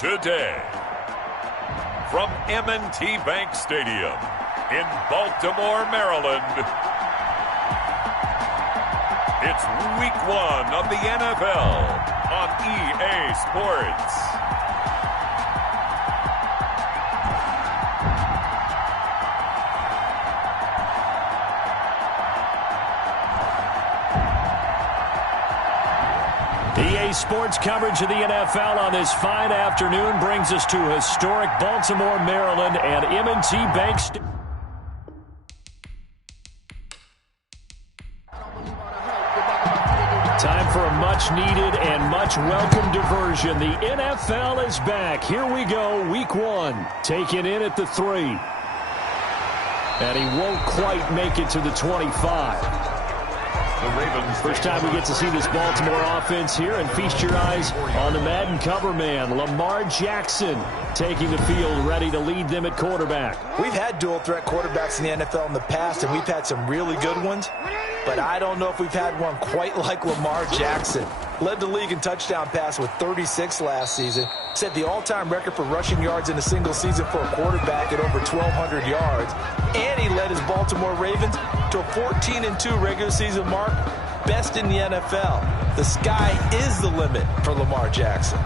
Today, from M&T Bank Stadium in Baltimore, Maryland, it's Week 1 of the NFL on EA Sports. EA Sports coverage of the NFL on this fine afternoon brings us to historic Baltimore, Maryland, and M&T Bank Stadium. Time for a much-needed and much-welcome diversion. The NFL is back. Here we go, Week 1, taken in at the 3. And he won't quite make it to the 25. First time we get to see this Baltimore offense here, and feast your eyes on the Madden cover man, Lamar Jackson, taking the field, ready to lead them at quarterback. We've had dual-threat quarterbacks in the NFL in the past, and we've had some really good ones, but I don't know if we've had one quite like Lamar Jackson. Led the league in touchdown pass with 36 last season. Set the all-time record for rushing yards in a single season for a quarterback at over 1,200 yards. And he led his Baltimore Ravens to a 14-2 regular season mark, best in the NFL. The sky is the limit for Lamar Jackson.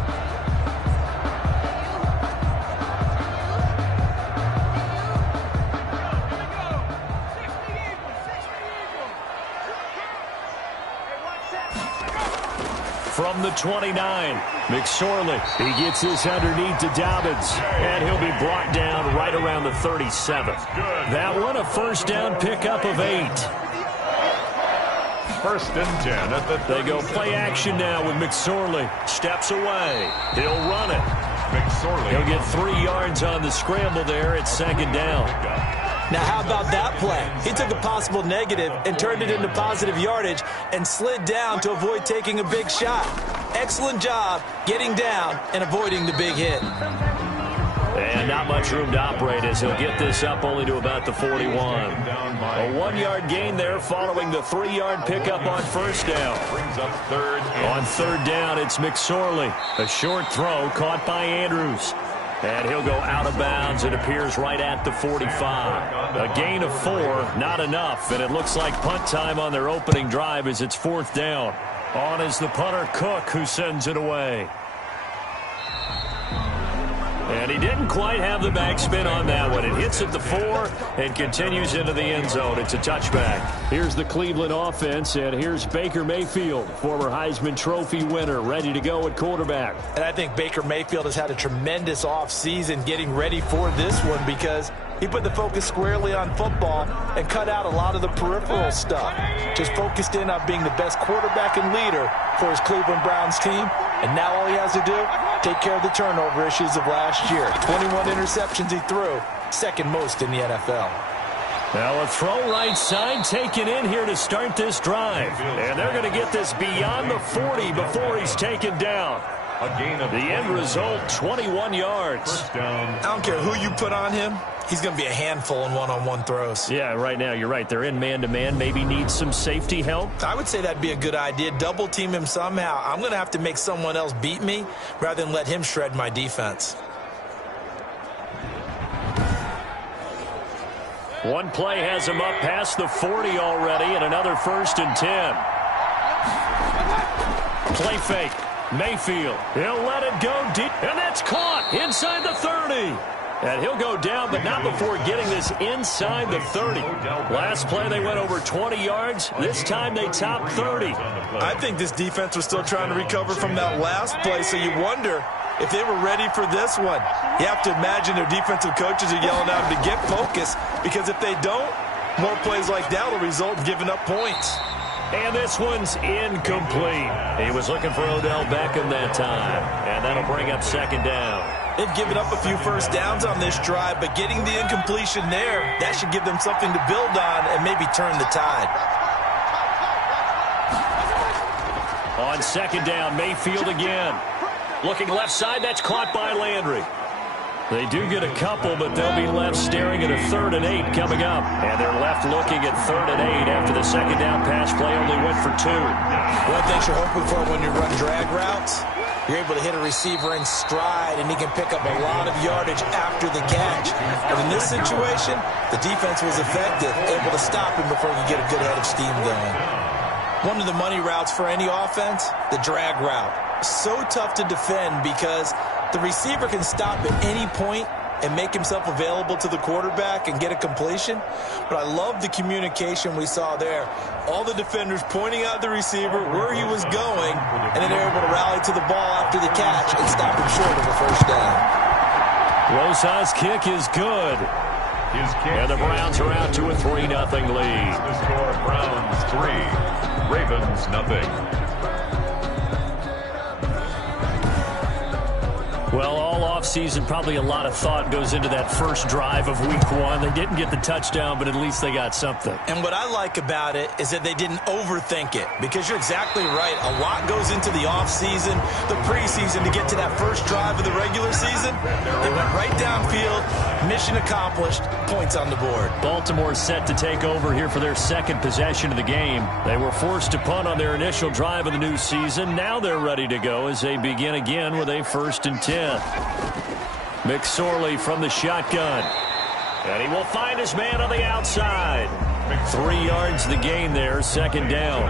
From the 29, McSorley. He gets this underneath to Dobbins, and he'll be brought down right around the 37. That one, a first down pickup of 8. First and 10 at the They go play action now with McSorley. Steps away. He'll run it. McSorley. He'll get 3 yards on the scramble there at second down. Now, how about that play? He took a possible negative and turned it into positive yardage and slid down to avoid taking a big shot. Excellent job getting down and avoiding the big hit. And not much room to operate as he'll get this up only to about the 41. A 1-yard gain there following the 3-yard pickup on first down. Brings up third. On third down, it's McSorley. A short throw caught by Andrews. And he'll go out of bounds. It appears right at the 45. A gain of 4, not enough. And it looks like punt time on their opening drive as it's fourth down. On is the punter, Cook, who sends it away. And he didn't quite have the backspin on that one. It hits at the 4 and continues into the end zone. It's a touchback. Here's the Cleveland offense, and here's Baker Mayfield, former Heisman Trophy winner, ready to go at quarterback. And I think Baker Mayfield has had a tremendous offseason getting ready for this one because he put the focus squarely on football and cut out a lot of the peripheral stuff. Just focused in on being the best quarterback and leader for his Cleveland Browns team. And now all he has to do, take care of the turnover issues of last year. 21 interceptions he threw, second most in the NFL. Now a throw right side taken in here to start this drive. And they're going to get this beyond the 40 before he's taken down. The end result, 21 yards. I don't care who you put on him. He's going to be a handful in one-on-one throws. Yeah, right now, you're right. They're in man-to-man. Maybe needs some safety help. I would say that'd be a good idea. Double team him somehow. I'm going to have to make someone else beat me rather than let him shred my defense. One play has him up past the 40 already, and another first and 10. Play fake. Mayfield. He'll let it go deep, and that's caught inside the 30. And he'll go down, but not before getting this inside the 30. Last play, they went over 20 yards. This time, they topped 30. I think this defense was still trying to recover from that last play, so you wonder if they were ready for this one. You have to imagine their defensive coaches are yelling at them to get focused, because if they don't, More plays like that will result in giving up points. And this one's incomplete. He was looking for Odell Beckham that time. And that'll bring up second down. They've given up a few first downs on this drive, but getting the incompletion there, that should give them something to build on and maybe turn the tide. On second down, Mayfield again. Looking left side, that's caught by Landry. They do get a couple, but they'll be left staring at a 3rd and 8 coming up. And they're left looking at 3rd and 8 after the second down pass play only went for 2. One thing you're hoping for when you run drag routes, you're able to hit a receiver in stride, and he can pick up a lot of yardage after the catch. But in this situation, the defense was effective, able to stop him before he could get a good head of steam going. One of the money routes for any offense, the drag route. So tough to defend because the receiver can stop at any point and make himself available to the quarterback and get a completion. But I love the communication we saw there. All the defenders pointing out the receiver where he was going, and then they're able to rally to the ball after the catch and stop him short of a first down. Rosa's kick is good. And the Browns are out to a 3-0 lead. The score, Browns 3, Ravens 0. Well, all offseason, probably a lot of thought goes into that first drive of week 1. They didn't get the touchdown, but at least they got something. And what I like about it is that they didn't overthink it, because you're exactly right. A lot goes into the offseason, the preseason, to get to that first drive of the regular season. They went right downfield, mission accomplished, points on the board. Baltimore's set to take over here for their second possession of the game. They were forced to punt on their initial drive of the new season. Now they're ready to go as they begin again with a 1st and 10. McSorley from the shotgun. And he will find his man on the outside. 3 yards the gain there, second down.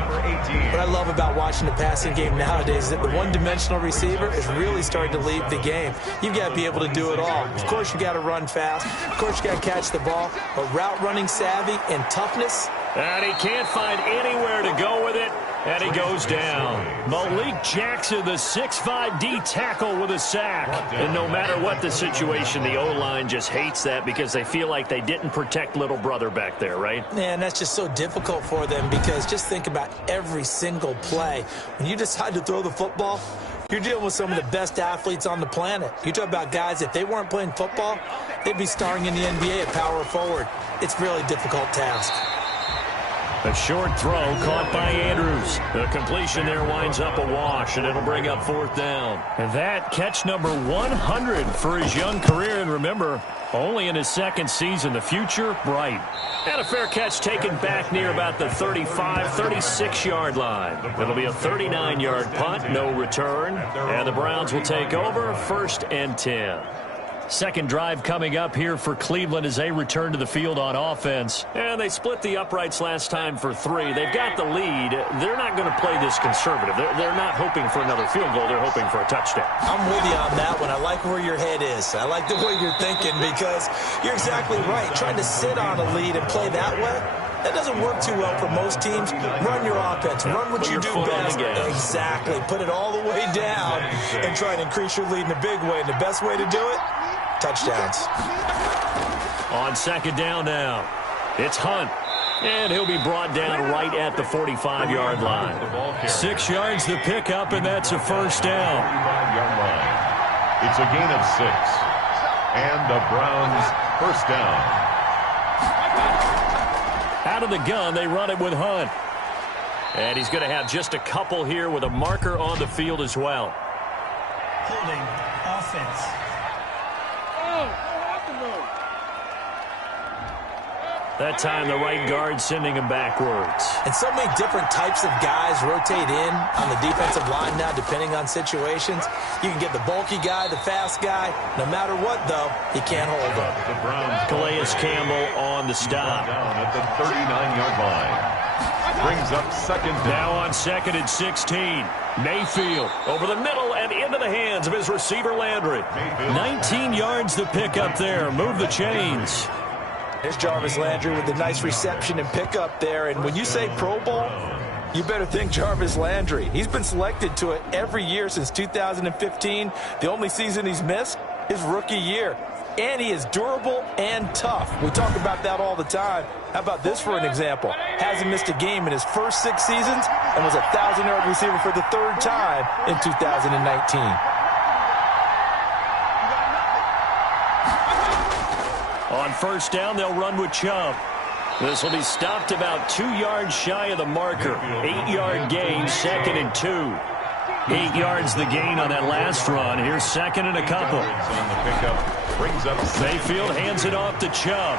What I love about watching the passing game nowadays is that the one-dimensional receiver is really starting to lead the game. You've got to be able to do it all. Of course, you got to run fast. Of course, you got to catch the ball. But route running savvy and toughness. And he can't find anywhere to go with it. And he goes down. Malik Jackson, the 6'5" D tackle with a sack. And no matter what the situation, the O-line just hates that because they feel like they didn't protect little brother back there, right? Man, that's just so difficult for them, because just think about every single play. When you decide to throw the football, you're dealing with some of the best athletes on the planet. You talk about guys, if they weren't playing football, they'd be starring in the NBA at power forward. It's a really difficult task. A short throw caught by Andrews. The completion there winds up a wash, and it'll bring up 4th down. And that catch number 100 for his young career. And remember, only in his 2nd season, the future bright. And a fair catch taken back near about the 35, 36-yard line. It'll be a 39-yard punt, no return. And the Browns will take over, 1st and 10. Second drive coming up here for Cleveland as they return to the field on offense. And they split the uprights last time for 3. They've got the lead. They're not going to play this conservative. They're not hoping for another field goal. They're hoping for a touchdown. I'm with you on that one. I like where your head is. I like the way you're thinking, because you're exactly right. Trying to sit on a lead and play that way, that doesn't work too well for most teams. Run your offense. Run what you do best. Exactly. Put it all the way down and try and increase your lead in a big way. And the best way to do it, touchdowns. On second down now, it's Hunt. And he'll be brought down right at the 45-yard line. 6 yards the pickup, and that's a first down. 45-yard line. It's a gain of 6. And the Browns first down. Out of the gun, they run it with Hunt. And he's going to have just a couple here with a marker on the field as well. Holding offense. That time, the right guard sending him backwards. And so many different types of guys rotate in on the defensive line now, depending on situations. You can get the bulky guy, the fast guy. No matter what, though, he can't hold him. The Browns. Calais Campbell on the stop. Down at the 39-yard line. Brings up second down. Now on 2nd and 16. Mayfield over the middle and into the hands of his receiver Landry. 19 yards the pick up there. Move the chains. There's Jarvis Landry with a nice reception and pickup there. And when you say Pro Bowl, you better think Jarvis Landry. He's been selected to it every year since 2015. The only season he's missed, his rookie year. and he is durable and tough. We talk about that all the time. How about this for an example? Hasn't missed a game in his first 6 seasons and was a 1,000-yard receiver for the 3rd time in 2019. On first down, they'll run with Chubb. This will be stopped about 2 yards shy of the marker. 8-yard gain, 2nd and 2. 8 yards the gain on that last run. Here's 2nd and a couple. On the pickup, brings up Mayfield hands it off to Chubb.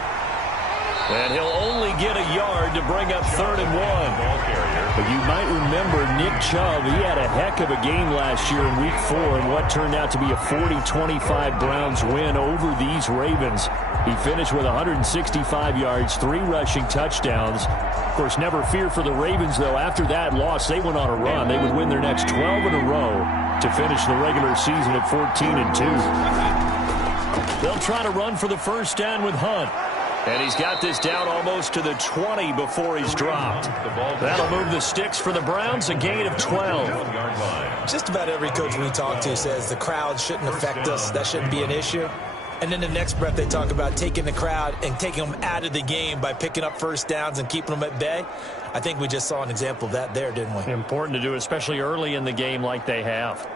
And he'll only get a yard to bring up 3rd and 1. ball carrier. But you might remember Nick Chubb, he had a heck of a game last year in Week 4 in what turned out to be a 40-25 Browns win over these Ravens. He finished with 165 yards, 3 rushing touchdowns. Of course, never fear for the Ravens, though. After that loss, they went on a run. They would win their next 12 in a row to finish the regular season at 14 and 2. They'll try to run for the first down with Hunt. And he's got this down almost to the 20 before he's dropped. That'll move the sticks for the Browns, a gain of 12. Just about every coach we talk to says the crowd shouldn't affect us. That shouldn't be an issue. And then the next breath they talk about taking the crowd and taking them out of the game by picking up first downs and keeping them at bay. I think we just saw an example of that there, didn't we? Important to do, especially early in the game like they have.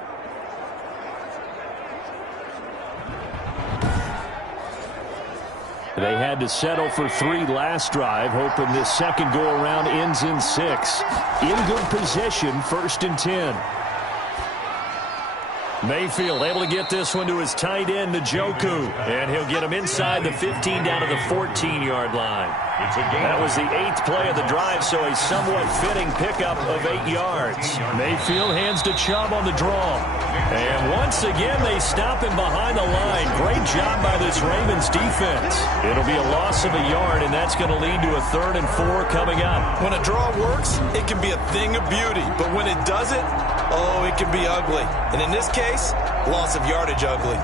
They had to settle for 3 last drive, hoping this second go-around ends in 6. In good position, 1st and 10. Mayfield able to get this one to his tight end, Njoku. And he'll get him inside the 15 down to the 14-yard line. That was the 8th play of the drive, so a somewhat fitting pickup of 8 yards. Mayfield hands to Chubb on the draw. And once again, they stop him behind the line. Great job by this Ravens defense. It'll be a loss of a yard, and that's going to lead to a 3rd and 4 coming up. When a draw works, it can be a thing of beauty. But when it doesn't, oh, it can be ugly. And in this case, loss of yardage ugly.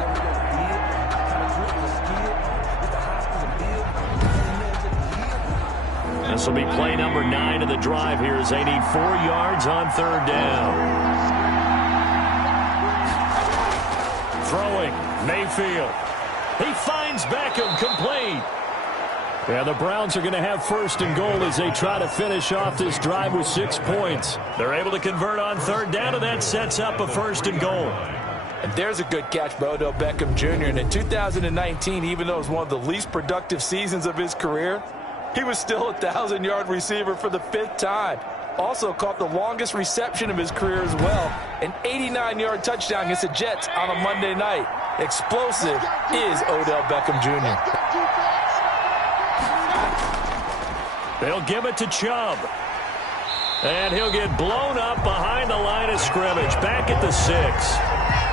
This will be play number 9 of the drive here as they need 4 yards on 3rd down. Throwing, Mayfield. He finds Beckham, complete. Yeah, the Browns are going to have 1st and goal as they try to finish off this drive with 6 points. They're able to convert on 3rd down, and that sets up a 1st and goal. And there's a good catch by Odell Beckham Jr. And in 2019, even though it was one of the least productive seasons of his career, he was still a 1,000-yard receiver for the 5th time. Also caught the longest reception of his career as well. An 89-yard touchdown against the Jets on a Monday night. Explosive is Odell Beckham Jr. They'll give it to Chubb. And he'll get blown up behind the line of scrimmage. Back at the 6.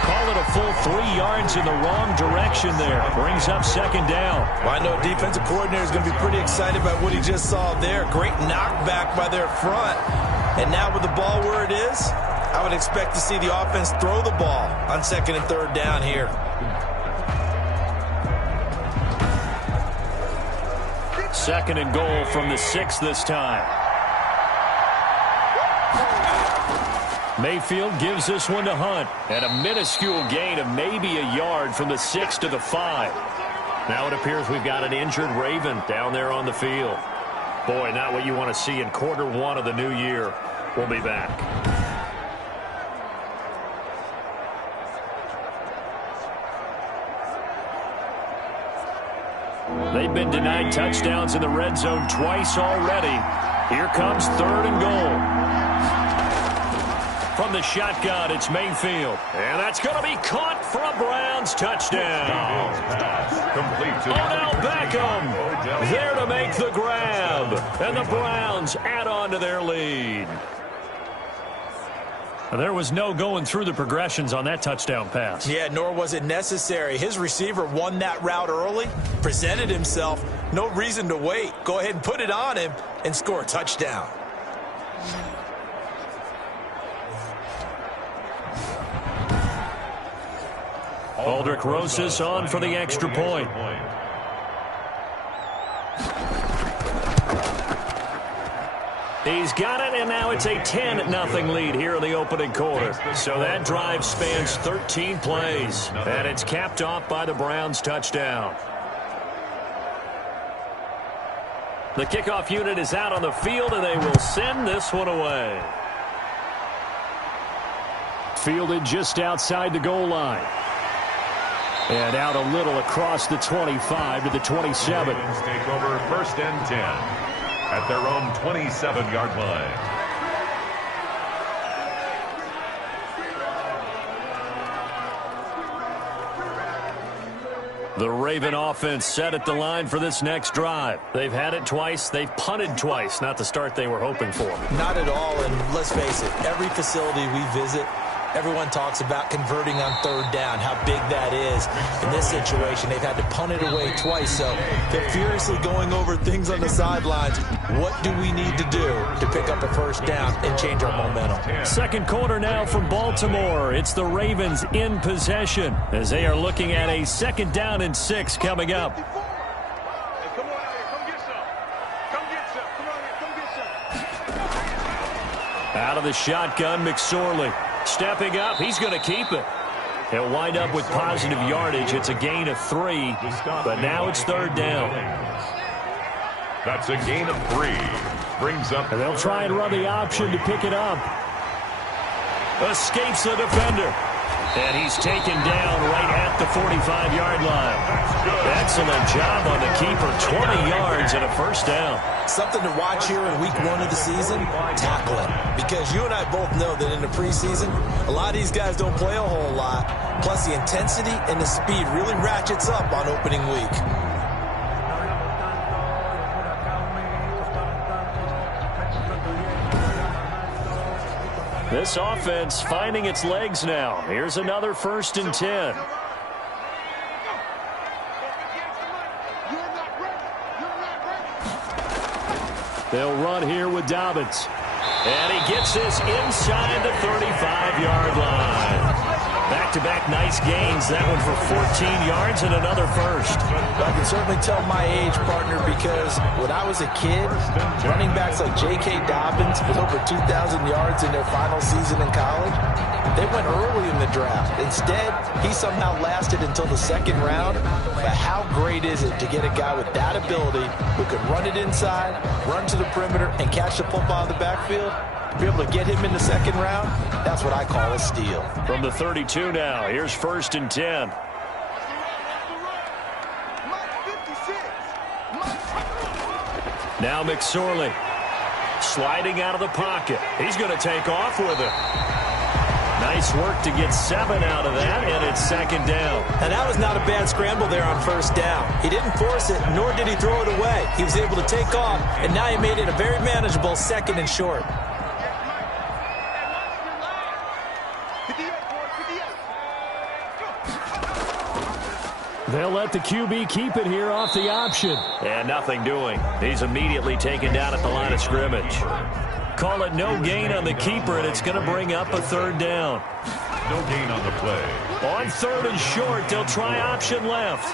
Call it a full 3 yards in the wrong direction there. Brings up 2nd down. Well, I know defensive coordinator is going to be pretty excited about what he just saw there. Great knockback by their front. And now with the ball where it is, I would expect to see the offense throw the ball on 2nd and 3rd down here. Second and goal from the 6 this time. Mayfield gives this one to Hunt. And a minuscule gain of maybe a yard from the 6 to the 5. Now it appears we've got an injured Raven down there on the field. Boy, not what you want to see in quarter 1 of the new year. We'll be back. They've been denied touchdowns in the red zone twice already. Here comes 3rd and goal. From the shotgun, it's Mayfield. And that's going to be caught for a Browns touchdown. Odell Beckham there to make the grab. And the Browns add on to their lead. There was no going through the progressions on that touchdown pass. Yeah, nor was it necessary. His receiver won that route early, presented himself. No reason to wait. Go ahead and put it on him and score a touchdown. Aldrick Rosas on for the extra point. He's got it, and now it's a 10-0 lead here in the opening quarter. So that drive spans 13 plays, and it's capped off by the Browns' touchdown. The kickoff unit is out on the field, and they will send this one away. Fielded just outside the goal line. And out a little across the 25 to the 27. Take over 1st and 10 at their own 27-yard line. The Raven offense set at the line for this next drive. They've had it twice. They've punted twice. Not the start they were hoping for. Not at all, and let's face it, every facility we visit, everyone talks about converting on 3rd down, how big that is. In this situation, they've had to punt it away twice, so they're furiously going over things on the sidelines. What do we need to do to pick up a 1st down and change our momentum? Second quarter now from Baltimore. It's the Ravens in possession as they are looking at a 2nd down and 6 coming up. Out of the shotgun, McSorley. Stepping up, he's going to keep it. He'll wind up with positive yardage. It's a gain of 3, but now it's 3rd down. That's a gain of 3. Brings up. And they'll try and run the option to pick it up. Escapes the defender. And he's taken down right at the 45-yard line. Excellent job on the keeper. 20 yards and a 1st down. Something to watch here in week 1 of the season, tackling. Because you and I both know that in the preseason, a lot of these guys don't play a whole lot. Plus the intensity and the speed really ratchets up on opening week. This offense finding its legs now. Here's another 1st and 10. They'll run here with Dobbins. And he gets this inside the 35-yard line. Back-to-back nice gains. That one for 14 yards and another 1st. I can certainly tell my age, partner, because when I was a kid, running backs like J.K. Dobbins with over 2,000 yards in their final season in college, they went early in the draft. Instead, he somehow lasted until the 2nd round. But how great is it to get a guy with that ability who can run it inside, run to the perimeter, and catch the football in the backfield? To be able to get him in the 2nd round, that's what I call a steal. From the 32 now, here's 1st and 10. Now McSorley sliding out of the pocket. He's going to take off with it. Nice work to get 7 out of that, and it's 2nd down. And that was not a bad scramble there on 1st down. He didn't force it, nor did he throw it away. He was able to take off, and now he made it a very manageable 2nd and short. They'll let the QB keep it here off the option. And nothing doing. He's immediately taken down at the line of scrimmage. Call it no gain on the keeper, and it's going to bring up a 3rd down. No gain on the play. On 3rd and short, they'll try option left.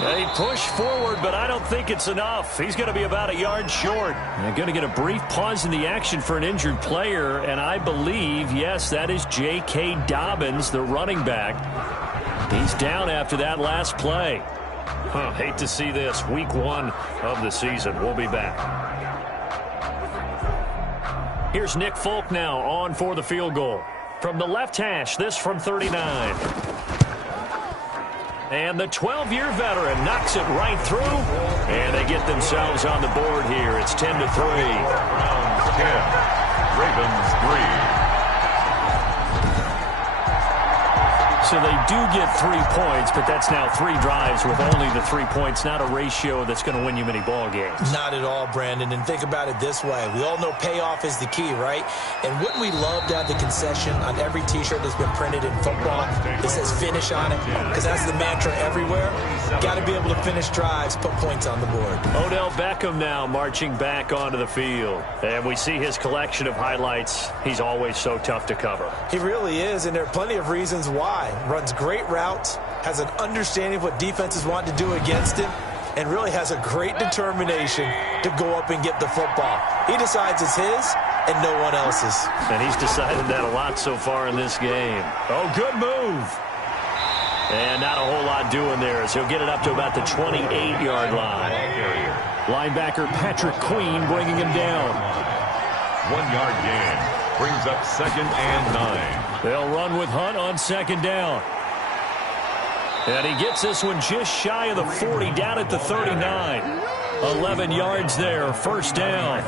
They push forward, but I don't think it's enough. He's going to be about a yard short. They're going to get a brief pause in the action for an injured player, and I believe, yes, that is J.K. Dobbins, the running back. He's down after that last play. Hate to see this. Week 1 of the season. We'll be back. Here's Nick Folk now on for the field goal. From the left hash, this from 39. And the 12-year veteran knocks it right through. And they get themselves on the board here. It's 10-3. Browns 10. Ravens 3. So they do get 3 points, but that's now 3 drives with only the 3 points. Not a ratio that's going to win you many ball games. Not at all, Brandon. And think about it this way. We all know payoff is the key, right? And wouldn't we love to have the concession on every T-shirt that's been printed in football that says finish on it? Because that's the mantra everywhere. Got to be able to finish drives, put points on the board. Odell Beckham now marching back onto the field. And we see his collection of highlights. He's always so tough to cover. He really is, and there are plenty of reasons why. Runs great routes, has an understanding of what defenses want to do against him, and really has a great determination to go up and get the football. He decides it's his and no one else's. And he's decided that a lot so far in this game. Oh, good move. And not a whole lot doing there as he'll get it up to about the 28-yard line. Linebacker Patrick Queen bringing him down. 1-yard gain brings up 2nd and 9. They'll run with Hunt on 2nd down. And he gets this one just shy of the 40, down at the 39. 11 yards there, 1st down.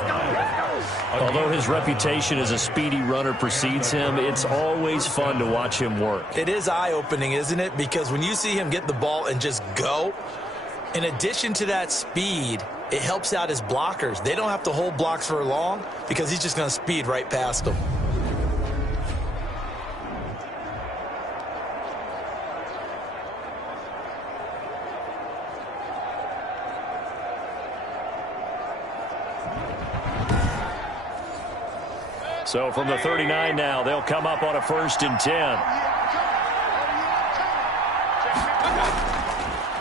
Although his reputation as a speedy runner precedes him, it's always fun to watch him work. It is eye-opening, isn't it? Because when you see him get the ball and just go, in addition to that speed, it helps out his blockers. They don't have to hold blocks for long because he's just going to speed right past them. So from the 39 now, they'll come up on a 1st and 10.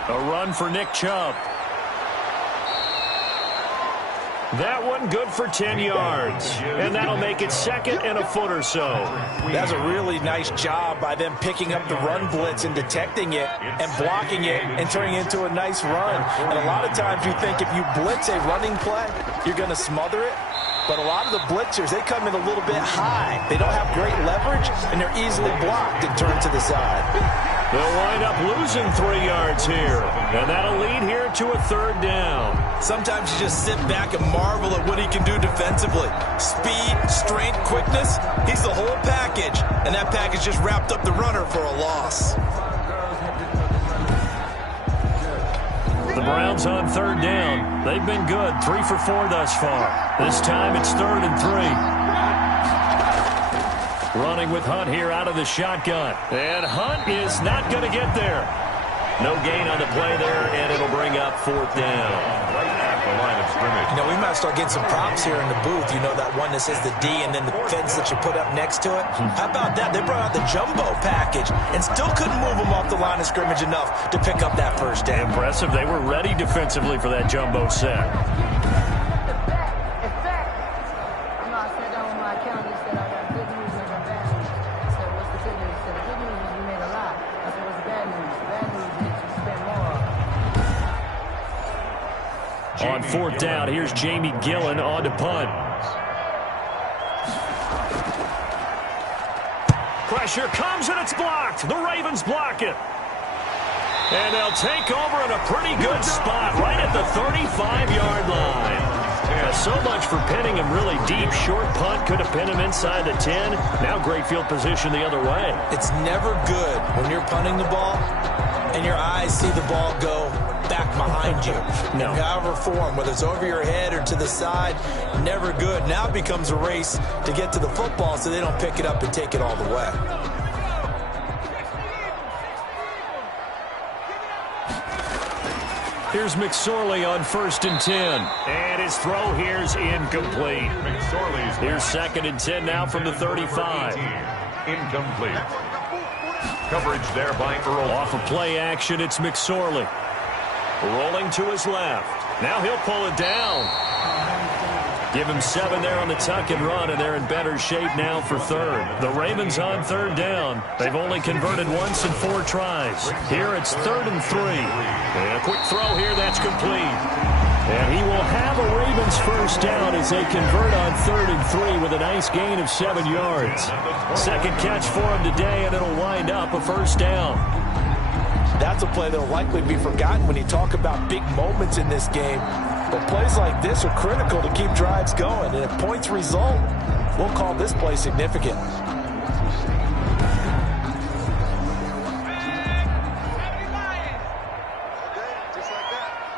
A run for Nick Chubb. That one good for 10 yards. And that'll make it 2nd and a foot or so. That's a really nice job by them picking up the run blitz and detecting it and blocking it and turning it into a nice run. And a lot of times you think if you blitz a running play, you're going to smother it. But a lot of the blitzers, they come in a little bit high. They don't have great leverage, and they're easily blocked and turned to the side. They'll wind up losing 3 yards here. And that'll lead here to a 3rd down. Sometimes you just sit back and marvel at what he can do defensively. Speed, strength, quickness, he's the whole package. And that package just wrapped up the runner for a loss. The Browns on 3rd down. They've been good, 3 for 4 thus far. This time it's 3rd and 3. Running with Hunt here out of the shotgun. And Hunt is not going to get there. No gain on the play there, and it'll bring up 4th down. Right at the line of scrimmage. You know, we might start getting some props here in the booth. You know, that one that says the D and then the fence that you put up next to it. How about that? They brought out the jumbo package and still couldn't move them off the line of scrimmage enough to pick up that 1st down. Impressive. They were ready defensively for that jumbo set. On 4th down, here's Jamie Gillen on to punt. Pressure comes and it's blocked. The Ravens block it. And they'll take over in a pretty good spot right at the 35-yard line. So much for pinning him really deep. Short punt could have pinned him inside the 10. Now great field position the other way. It's never good when you're punting the ball and your eyes see the ball go back behind you. No. However form, whether it's over your head or to the side, never good. Now it becomes a race to get to the football so they don't pick it up and take it all the way. Here's McSorley on 1st and 10. And his throw here's incomplete. Here's 2nd and 10 now from the 35. Incomplete. Coverage there by Earl. Off of play action, it's McSorley. Rolling to his left. Now he'll pull it down. Give him 7 there on the tuck and run, and they're in better shape now for 3rd. The Ravens on 3rd down. They've only converted once in 4 tries. Here it's 3rd and 3. And a quick throw here, that's complete. And he will have a Ravens 1st down as they convert on 3rd and 3 with a nice gain of 7 yards. 2nd catch for him today, and it'll wind up a 1st down. That's a play that will likely be forgotten when you talk about big moments in this game. But plays like this are critical to keep drives going. And if points result, we'll call this play significant.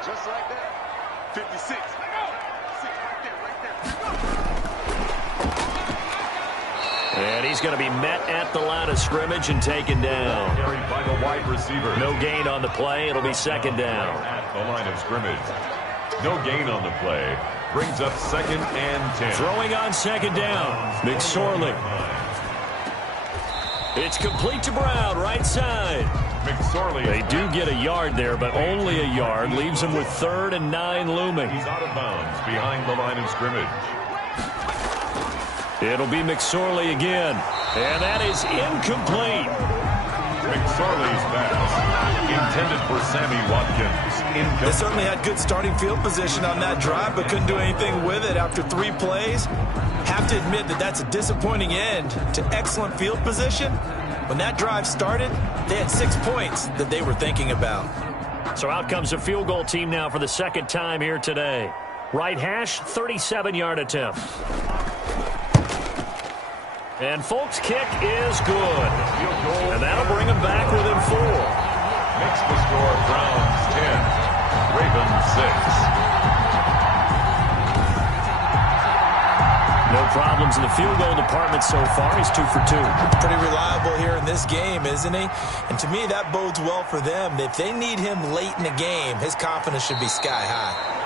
Just like that. 56. And he's going to be met at the line of scrimmage and taken down. Carried by the wide receiver. No gain on the play. It'll be 2nd down. At the line of scrimmage. No gain on the play. Brings up 2nd and 10. Throwing on 2nd down. McSorley. It's complete to Brown, right side. McSorley. They do get a yard there, but only a yard. Leaves them with 3rd and 9 looming. He's out of bounds behind the line of scrimmage. It'll be McSorley again. And that is incomplete. McSorley's pass intended for Sammy Watkins. They certainly had good starting field position on that drive, but couldn't do anything with it after 3 plays. Have to admit that that's a disappointing end to excellent field position. When that drive started, they had 6 points that they were thinking about. So out comes a field goal team now for the second time here today. Right hash, 37-yard attempt. And Folk's kick is good. And that'll bring them back within 4. Makes the score Browns 10, Ravens 6. No problems in the field goal department so far. He's 2 for 2. Pretty reliable here in this game, isn't he? And to me, that bodes well for them. If they need him late in the game, his confidence should be sky high.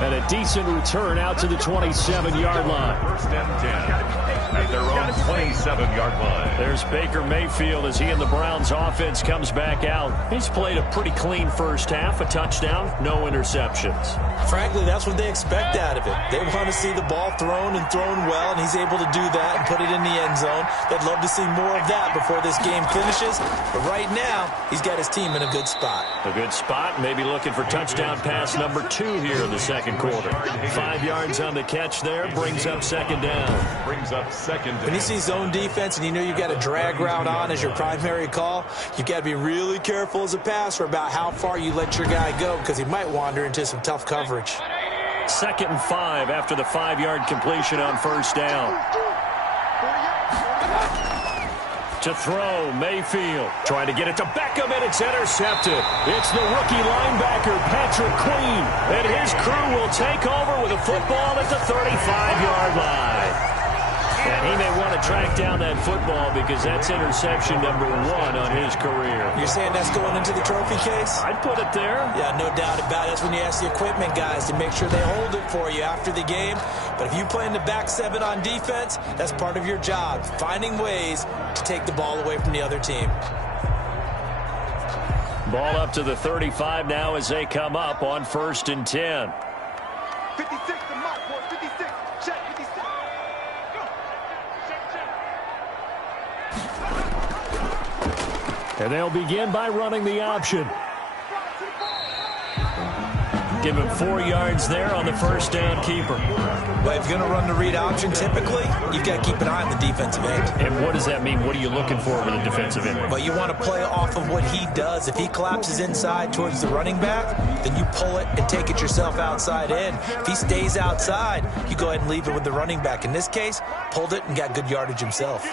And a decent return out to the 27-yard line. 1st and 10 at their own 27-yard line. There's Baker Mayfield as he and the Browns offense comes back out. He's played a pretty clean first half, a touchdown, no interceptions. Frankly, that's what they expect out of it. They want to see the ball thrown and thrown well, and he's able to do that and put it in the end zone. They'd love to see more of that before this game finishes. But right now, he's got his team in a good spot. A good spot, maybe looking for touchdown pass number 2 here in the second quarter. 5 yards on the catch there, brings up 2nd down. Brings up 2nd down. When you see zone defense and you know you've got a drag route on as your primary call, you've got to be really careful as a passer about how far you let your guy go because he might wander into some tough coverage. 2nd and 5 after the 5-yard completion on 1st down. To throw, Mayfield. Trying to get it to Beckham, and it's intercepted. It's the rookie linebacker, Patrick Queen. And his crew will take over with a football at the 35-yard line. And he may want to track down that football because that's interception number 1 on his career. You're saying that's going into the trophy case? I'd put it there. Yeah, no doubt about it. That's when you ask the equipment guys to make sure they hold it for you after the game. But if you play in the back 7 on defense, that's part of your job, finding ways to take the ball away from the other team. Ball up to the 35 now as they come up on 1st and 10. 56 to Mike, boy. 56. Check, 56. And they'll begin by running the option. Give him 4 yards there on the 1st down keeper. Well, if you're going to run the read option, typically, you've got to keep an eye on the defensive end. And what does that mean? What are you looking for with a defensive end? Well, you want to play off of what he does. If he collapses inside towards the running back, then you pull it and take it yourself outside in. If he stays outside, you go ahead and leave it with the running back. In this case, pulled it and got good yardage himself.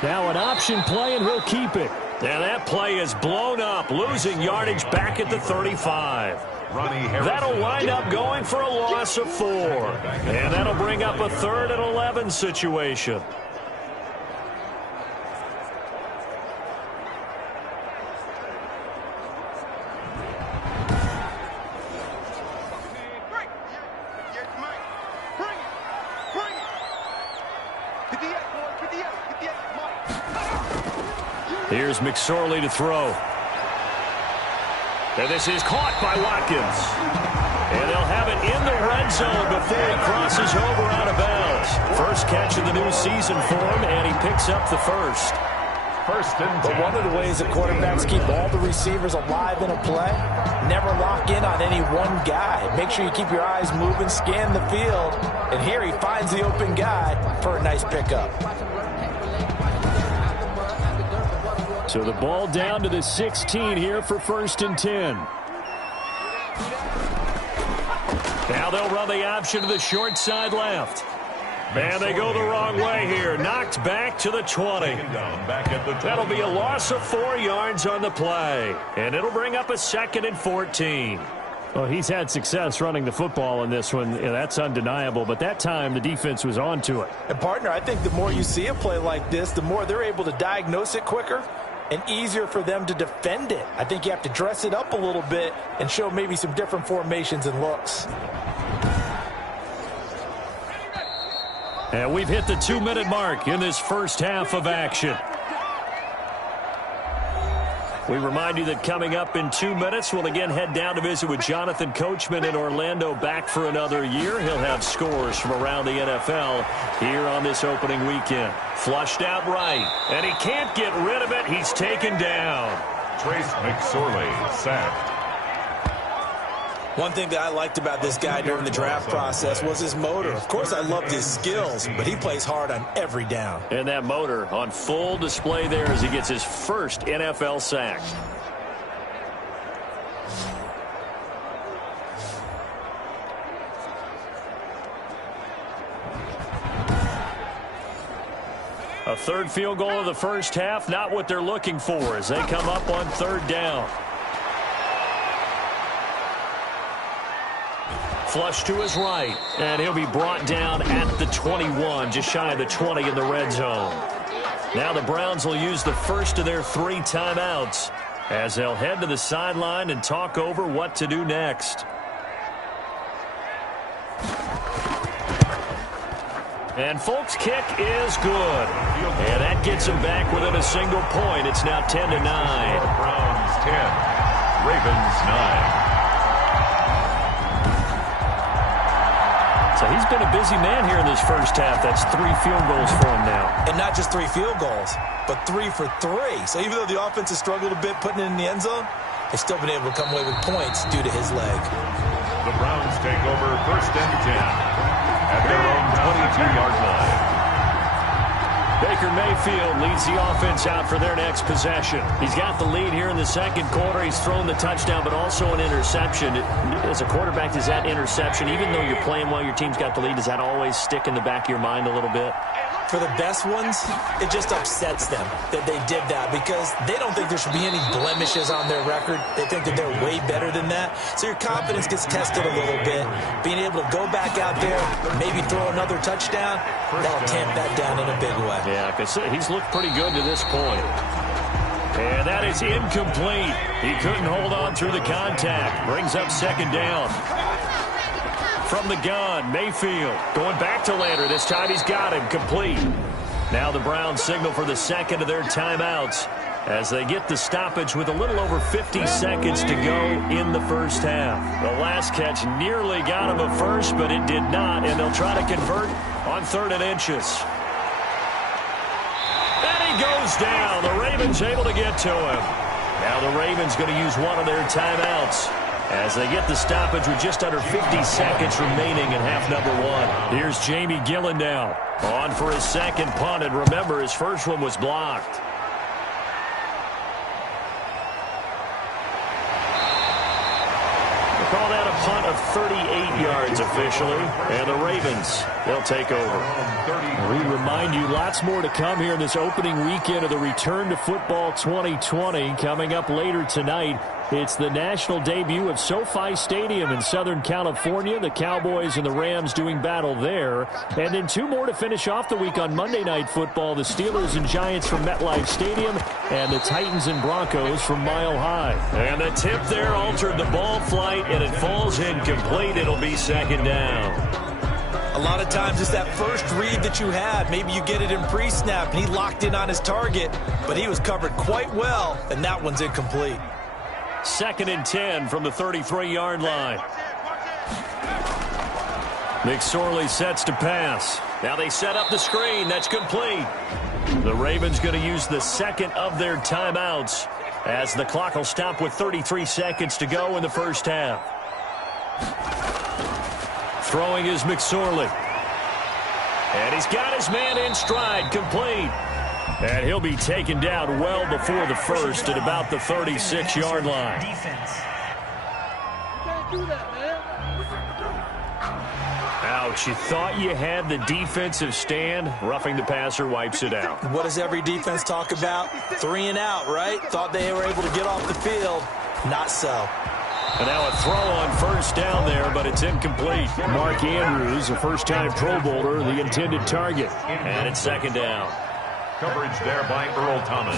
Now an option play, and he'll keep it. Now that play is blown up, losing yardage back at the 35. That'll wind up going for a loss of 4. And that'll bring up a 3rd and 11 situation. Here's McSorley to throw. And this is caught by Watkins. And they'll have it in the red zone before he crosses over out of bounds. First catch of the new season for him, and he picks up the 1st. 1st and 10. But one of the ways that quarterbacks keep all the receivers alive in a play, never lock in on any one guy. Make sure you keep your eyes moving, scan the field. And here he finds the open guy for a nice pickup. So the ball down to the 16 here for 1st and 10. Now they'll run the option to the short side left. And they go the wrong way here. Knocked back to the 20. That'll be a loss of 4 yards on the play. And it'll bring up a 2nd and 14. Well, he's had success running the football in this one. Yeah, that's undeniable. But that time, the defense was on to it. And, partner, I think the more you see a play like this, the more they're able to diagnose it quicker and easier for them to defend it. I think you have to dress it up a little bit and show maybe some different formations and looks. And we've hit the 2-minute mark in this first half of action. We remind you that coming up in 2 minutes, we'll again head down to visit with Jonathan Coachman in Orlando, back for another year. He'll have scores from around the NFL here on this opening weekend. Flushed out right, and he can't get rid of it. He's taken down. Trace McSorley sacked. One thing that I liked about this guy during the draft process was his motor. Of course, I loved his skills, but he plays hard on every down. And that motor on full display there as he gets his first NFL sack. A third field goal of the first half, not what they're looking for as they come up on third down. Flush to his right, and he'll be brought down at the 21, just shy of the 20 in the red zone. Now the Browns will use the first of their 3 timeouts as they'll head to the sideline and talk over what to do next. And Folk's kick is good. And that gets him back within a single point. It's now 10-9. Browns 10, Ravens 9. So he's been a busy man here in this first half. That's 3 field goals for him now. And not just 3 field goals, but 3 for 3. So even though the offense has struggled a bit putting it in the end zone, they've still been able to come away with points due to his leg. The Browns take over first and 10 at their own 22-yard line. Baker Mayfield leads the offense out for their next possession. He's got the lead here in the second quarter. He's thrown the touchdown, but also an interception. As a quarterback, does that interception, even though you're playing while your team's got the lead, does that always stick in the back of your mind a little bit? For the best ones, it just upsets them that they did that because they don't think there should be any blemishes on their record. They think that they're way better than that. So your confidence gets tested a little bit. Being able to go back out there, maybe throw another touchdown, that'll tamp that down in a big way. Yeah, because he's looked pretty good to this point. And that is incomplete. He couldn't hold on through the contact. Brings up second down. From the gun, Mayfield going back to Lander. This time he's got him complete. Now the Browns signal for the second of their timeouts as they get the stoppage with a little over 50 seconds to go in the first half. The last catch nearly got him a first, but it did not, and they'll try to convert on 3rd and inches. And he goes down. The Ravens able to get to him. Now the Ravens going to use one of their timeouts as they get the stoppage with just under 50 seconds remaining in half number 1. Here's Jamie Gillen now on for his second punt, and remember, his first one was blocked. We'll call that a punt of 38 yards officially, and the Ravens, they'll take over. We remind you, lots more to come here in this opening weekend of the Return to Football 2020. Coming up later tonight, it's the national debut of SoFi Stadium in Southern California. The Cowboys and the Rams doing battle there. And then 2 more to finish off the week on Monday Night Football. The Steelers and Giants from MetLife Stadium and the Titans and Broncos from Mile High. And the tip there altered the ball flight, and it falls incomplete. It'll be second down. A lot of times it's that first read that you had. Maybe you get it in pre-snap, and he locked in on his target, but he was covered quite well, and that one's incomplete. 2nd and 10 from the 33-yard line. McSorley sets to pass. Now they set up the screen. That's complete. The Ravens going to use the second of their timeouts as the clock will stop with 33 seconds to go in the first half. Throwing is McSorley. And he's got his man in stride, complete. And he'll be taken down well before the first at about the 36-yard line. Defense. Ouch, you thought you had the defensive stand. Roughing the passer wipes it out. What does every defense talk about? 3 and out, right? Thought they were able to get off the field. Not so. And now a throw on first down there, but it's incomplete. Mark Andrews, a first-time Pro Bowler, the intended target. And it's second down. Coverage there by Earl Thomas.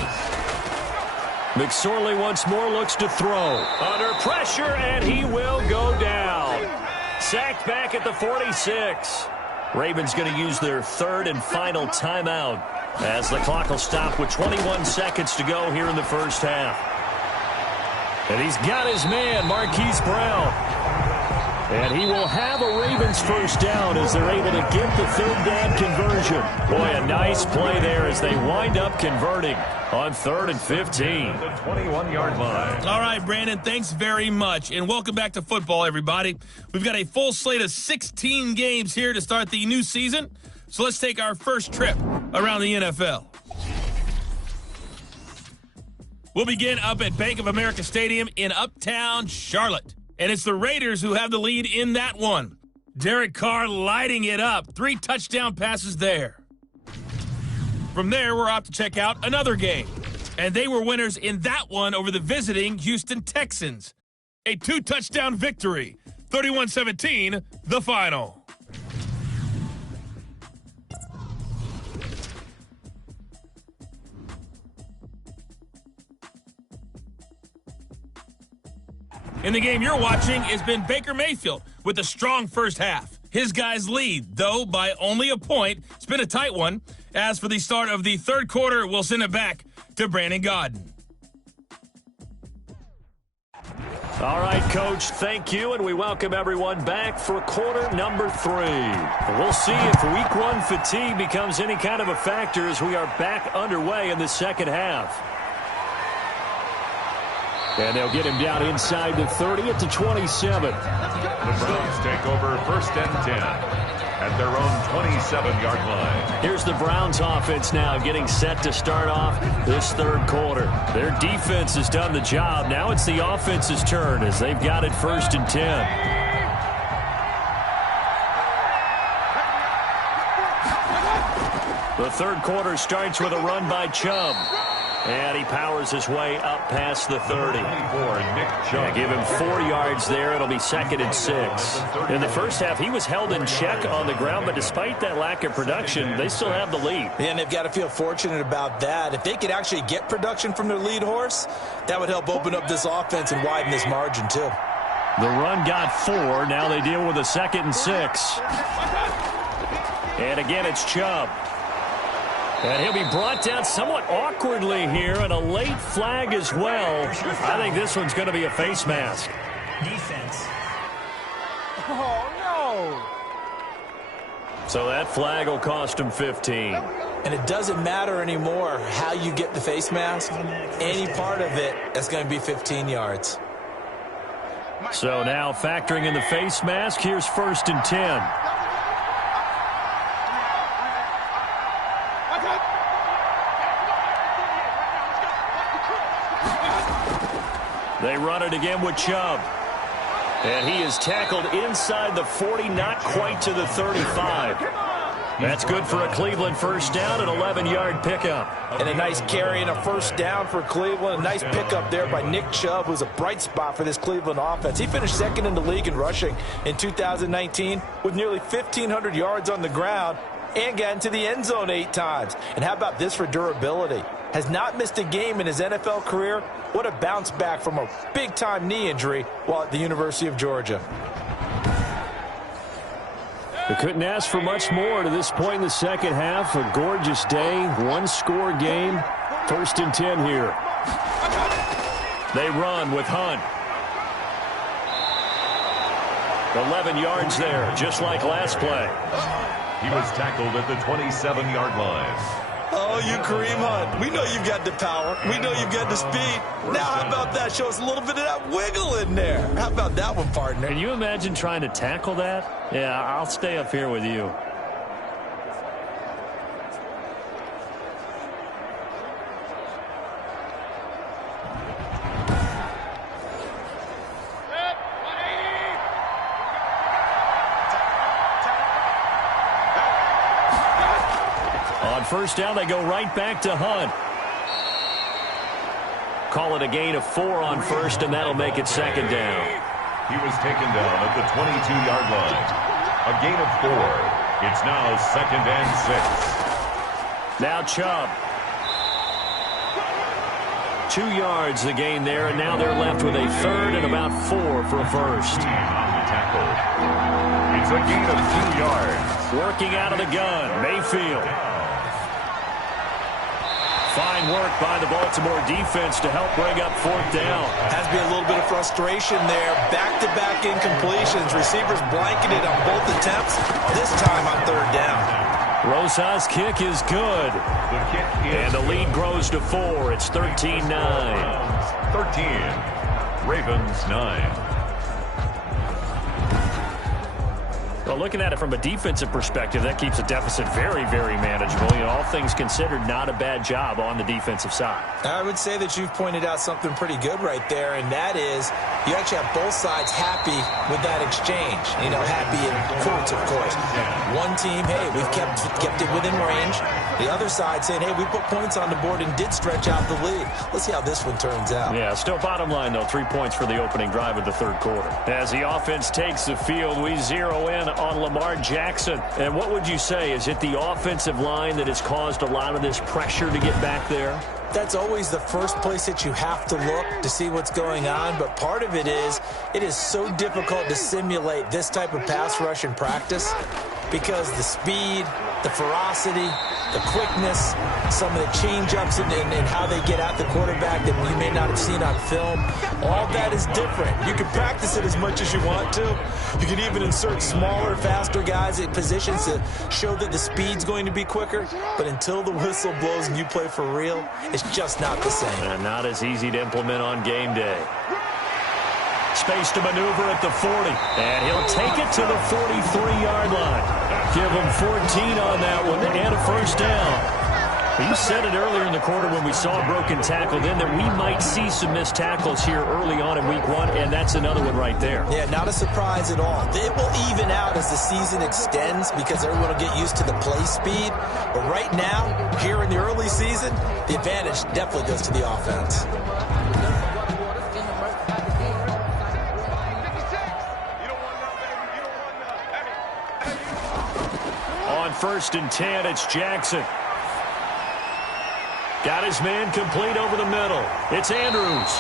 McSorley once more looks to throw. Under pressure, and he will go down. Sacked back at the 46. Ravens going to use their third and final timeout as the clock will stop with 21 seconds to go here in the first half. And he's got his man, Marquise Brown. And he will have a Ravens first down as they're able to get the third down conversion. Boy, a nice play there as they wind up converting on 3rd and 15. The 21-yard line. All right, Brandon, thanks very much. And welcome back to football, everybody. We've got a full slate of 16 games here to start the new season. So let's take our first trip around the NFL. We'll begin up at Bank of America Stadium in Uptown Charlotte. And it's the Raiders who have the lead in that one. Derek Carr lighting it up. 3 touchdown passes there. From there, we're off to check out another game. And they were winners in that one over the visiting Houston Texans. A 2-touchdown victory. 31-17, the final. In the game you're watching has been Baker Mayfield with a strong first half. His guys lead, though, by only a point. It's been a tight one. As for the start of the third quarter, we'll send it back to Brandon Gaudin. All right, Coach, thank you, and we welcome everyone back for quarter number 3. We'll see if Week 1 fatigue becomes any kind of a factor as we are back underway in the second half. And they'll get him down inside the 30 at the 27. The Browns take over 1st and 10 at their own 27-yard line. Here's the Browns offense now getting set to start off this third quarter. Their defense has done the job. Now it's the offense's turn as they've got it 1st and 10. The third quarter starts with a run by Chubb. And he powers his way up past the 30. Give him 4 yards there. It'll be 2nd and 6. In the first half, he was held in check on the ground, but despite that lack of production, they still have the lead. And they've got to feel fortunate about that. If they could actually get production from their lead horse, that would help open up this offense and widen this margin, too. The run got 4. Now they deal with a 2nd and 6. And again, it's Chubb. And he'll be brought down somewhat awkwardly here, and a late flag as well. I think this one's going to be a face mask. Defense. Oh, no. So that flag will cost him 15. And it doesn't matter anymore how you get the face mask. Any part of it is going to be 15 yards. So now factoring in the face mask, here's 1st and 10. They run it again with Chubb. And he is tackled inside the 40, not quite to the 35. That's good for a Cleveland first down, an 11-yard pickup. And a nice carry and a first down for Cleveland. A nice pickup there by Nick Chubb, who's a bright spot for this Cleveland offense. He finished 2nd in the league in rushing in 2019 with nearly 1,500 yards on the ground and got into the end zone 8 times. And how about this for durability? Has not missed a game in his NFL career. What a bounce back from a big-time knee injury while at the University of Georgia. They couldn't ask for much more to this point in the second half. A gorgeous day, 1-score game. 1st and 10 here. They run with Hunt. 11 yards there, just like last play. He was tackled at the 27-yard line. Oh, you Kareem Hunt. We know you've got the power. We know you've got the speed. Now how about that? Show us a little bit of that wiggle in there. How about that one, partner? Can you imagine trying to tackle that? Yeah, I'll stay up here with you. First down, they go right back to Hunt. Call it a gain of 4 on 1st, and that'll make it 2nd down. He was taken down at the 22-yard line. A gain of 4. It's now 2nd and 6. Now Chubb. 2 yards the gain there, and now they're left with a 3rd and about 4 for a first. On the tackle. It's a a gain of 2 yards. Working out of the gun, Mayfield. Fine work by the Baltimore defense to help bring up 4th down. Has to be a little bit of frustration there. Back-to-back incompletions. Receivers blanketed on both attempts, this time on 3rd down. Rosa's kick is good. The kick is and the lead grows to 4. It's 13-9. 13. Ravens 9. Well, looking at it from a defensive perspective, that keeps the deficit very, very manageable. You know, all things considered, not a bad job on the defensive side. I would say that you've pointed out something pretty good right there, and that is you actually have both sides happy with that exchange. You know, happy in quotes, of course. One team, hey, we've kept it within range. The other side saying, hey, we put points on the board and did stretch out the lead. Let's see how this one turns out. Yeah, still bottom line, though, 3 points for the opening drive of the 3rd quarter. As the offense takes the field, we zero in on Lamar Jackson. And what would you say? Is it the offensive line that has caused a lot of this pressure to get back there? That's always the first place that you have to look to see what's going on. But part of it is so difficult to simulate this type of pass rush in practice because the speed, the ferocity, the quickness, some of the change-ups and how they get at the quarterback that you may not have seen on film, all that is different. You can practice it as much as you want to. You can even insert smaller, faster guys in positions to show that the speed's going to be quicker. But until the whistle blows and you play for real, it's just not the same. And not as easy to implement on game day. Space to maneuver at the 40. And he'll take it to the 43-yard line. Give him 14 on that one and a 1st down. You said it earlier in the quarter when we saw a broken tackle then that we might see some missed tackles here early on in week 1, and that's another one right there. Yeah, not a surprise at all. It will even out as the season extends because everyone will get used to the play speed. But right now, here in the early season, the advantage definitely goes to the offense. On 1st and 10, it's Jackson. Got his man complete over the middle. It's Andrews.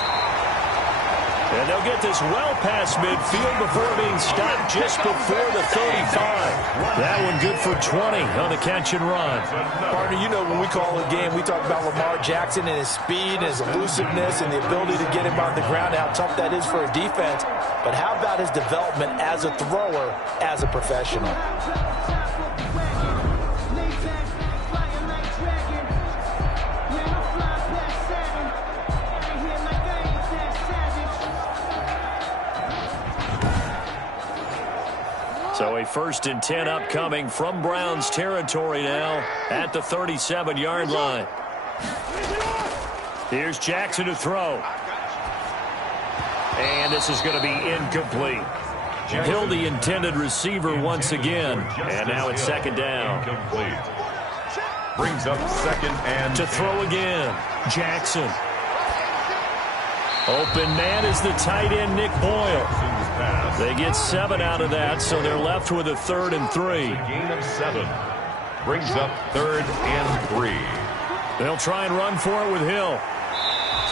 And they'll get this well past midfield before being stopped just before the 35. That one good for 20 on the catch and run. Partner, you know when we call a game, we talk about Lamar Jackson and his speed and his elusiveness and the ability to get him on the ground, how tough that is for a defense. But how about his development as a thrower, as a professional? So a 1st and 10 upcoming from Browns territory now at the 37-yard line. Here's Jackson to throw. And this is going to be incomplete. Hill, the intended receiver once again. And now it's 2nd down. Incomplete. Brings up 2nd and to throw again. Jackson. Open man is the tight end, Nick Boyle. They get 7 out of that, so they're left with a 3rd and 3. Gain of 7. Brings up 3rd and 3. They'll try and run for it with Hill.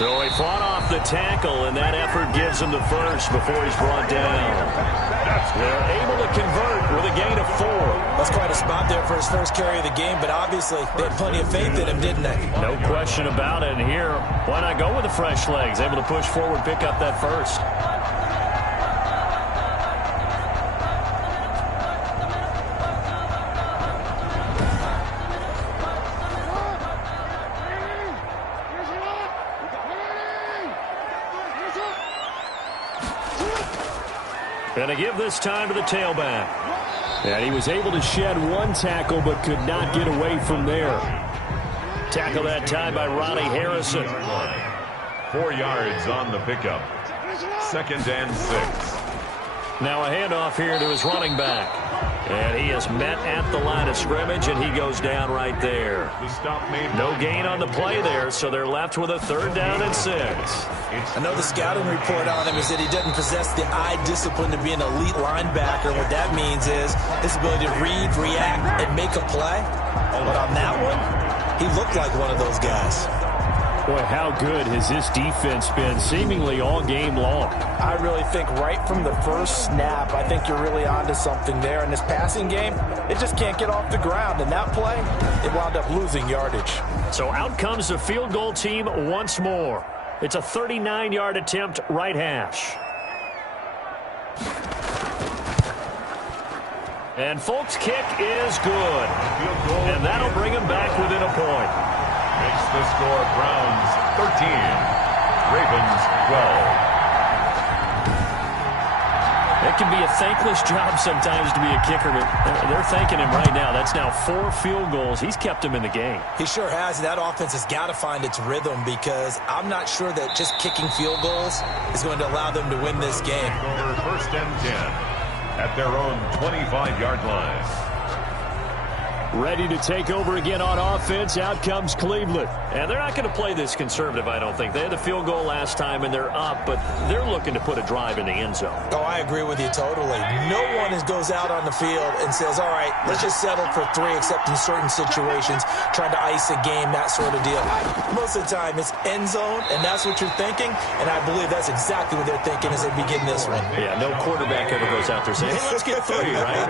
So he fought off the tackle, and that effort gives him the first before he's brought down. They're able to convert with a gain of 4. That's quite a spot there for his first carry of the game, but obviously they had plenty of faith in him, didn't they? No question about it. And here, why not go with the fresh legs? Able to push forward, pick up that first. And a give this time to the tailback. And he was able to shed one tackle but could not get away from there. Tackle that time by Ronnie Harrison. 4 yards on the pickup. 2nd and 6. Now a handoff here to his running back. And he is met at the line of scrimmage, and he goes down right there. No gain on the play there, so they're left with a 3rd down and 6. I know the scouting report on him is that he doesn't possess the eye discipline to be an elite linebacker. What that means is his ability to read, react, and make a play. But on that one, he looked like one of those guys. Boy, how good has this defense been seemingly all game long? I really think right from the first snap, I think you're really onto something there. In this passing game, it just can't get off the ground. And that play, it wound up losing yardage. So out comes the field goal team once more. It's a 39-yard attempt, right hash. And Folk's kick is good. And that'll bring him back within a point. Makes the score Browns 13, Ravens 12. It can be a thankless job sometimes to be a kicker, but they're thanking him right now. That's now 4 field goals. He's kept him in the game. He sure has. That offense has got to find its rhythm because I'm not sure that just kicking field goals is going to allow them to win this game. Over first and 10 at their own 25-yard line. Ready to take over again on offense. Out comes Cleveland. And they're not going to play this conservative, I don't think. They had the field goal last time, and they're up, but they're looking to put a drive in the end zone. Oh, I agree with you totally. No one goes out on the field and says, all right, let's just settle for 3, except in certain situations, trying to ice a game, that sort of deal. Most of the time, it's end zone, and that's what you're thinking, and I believe that's exactly what they're thinking as they begin this one. Yeah, no quarterback ever goes out there saying, hey, let's get 3, right?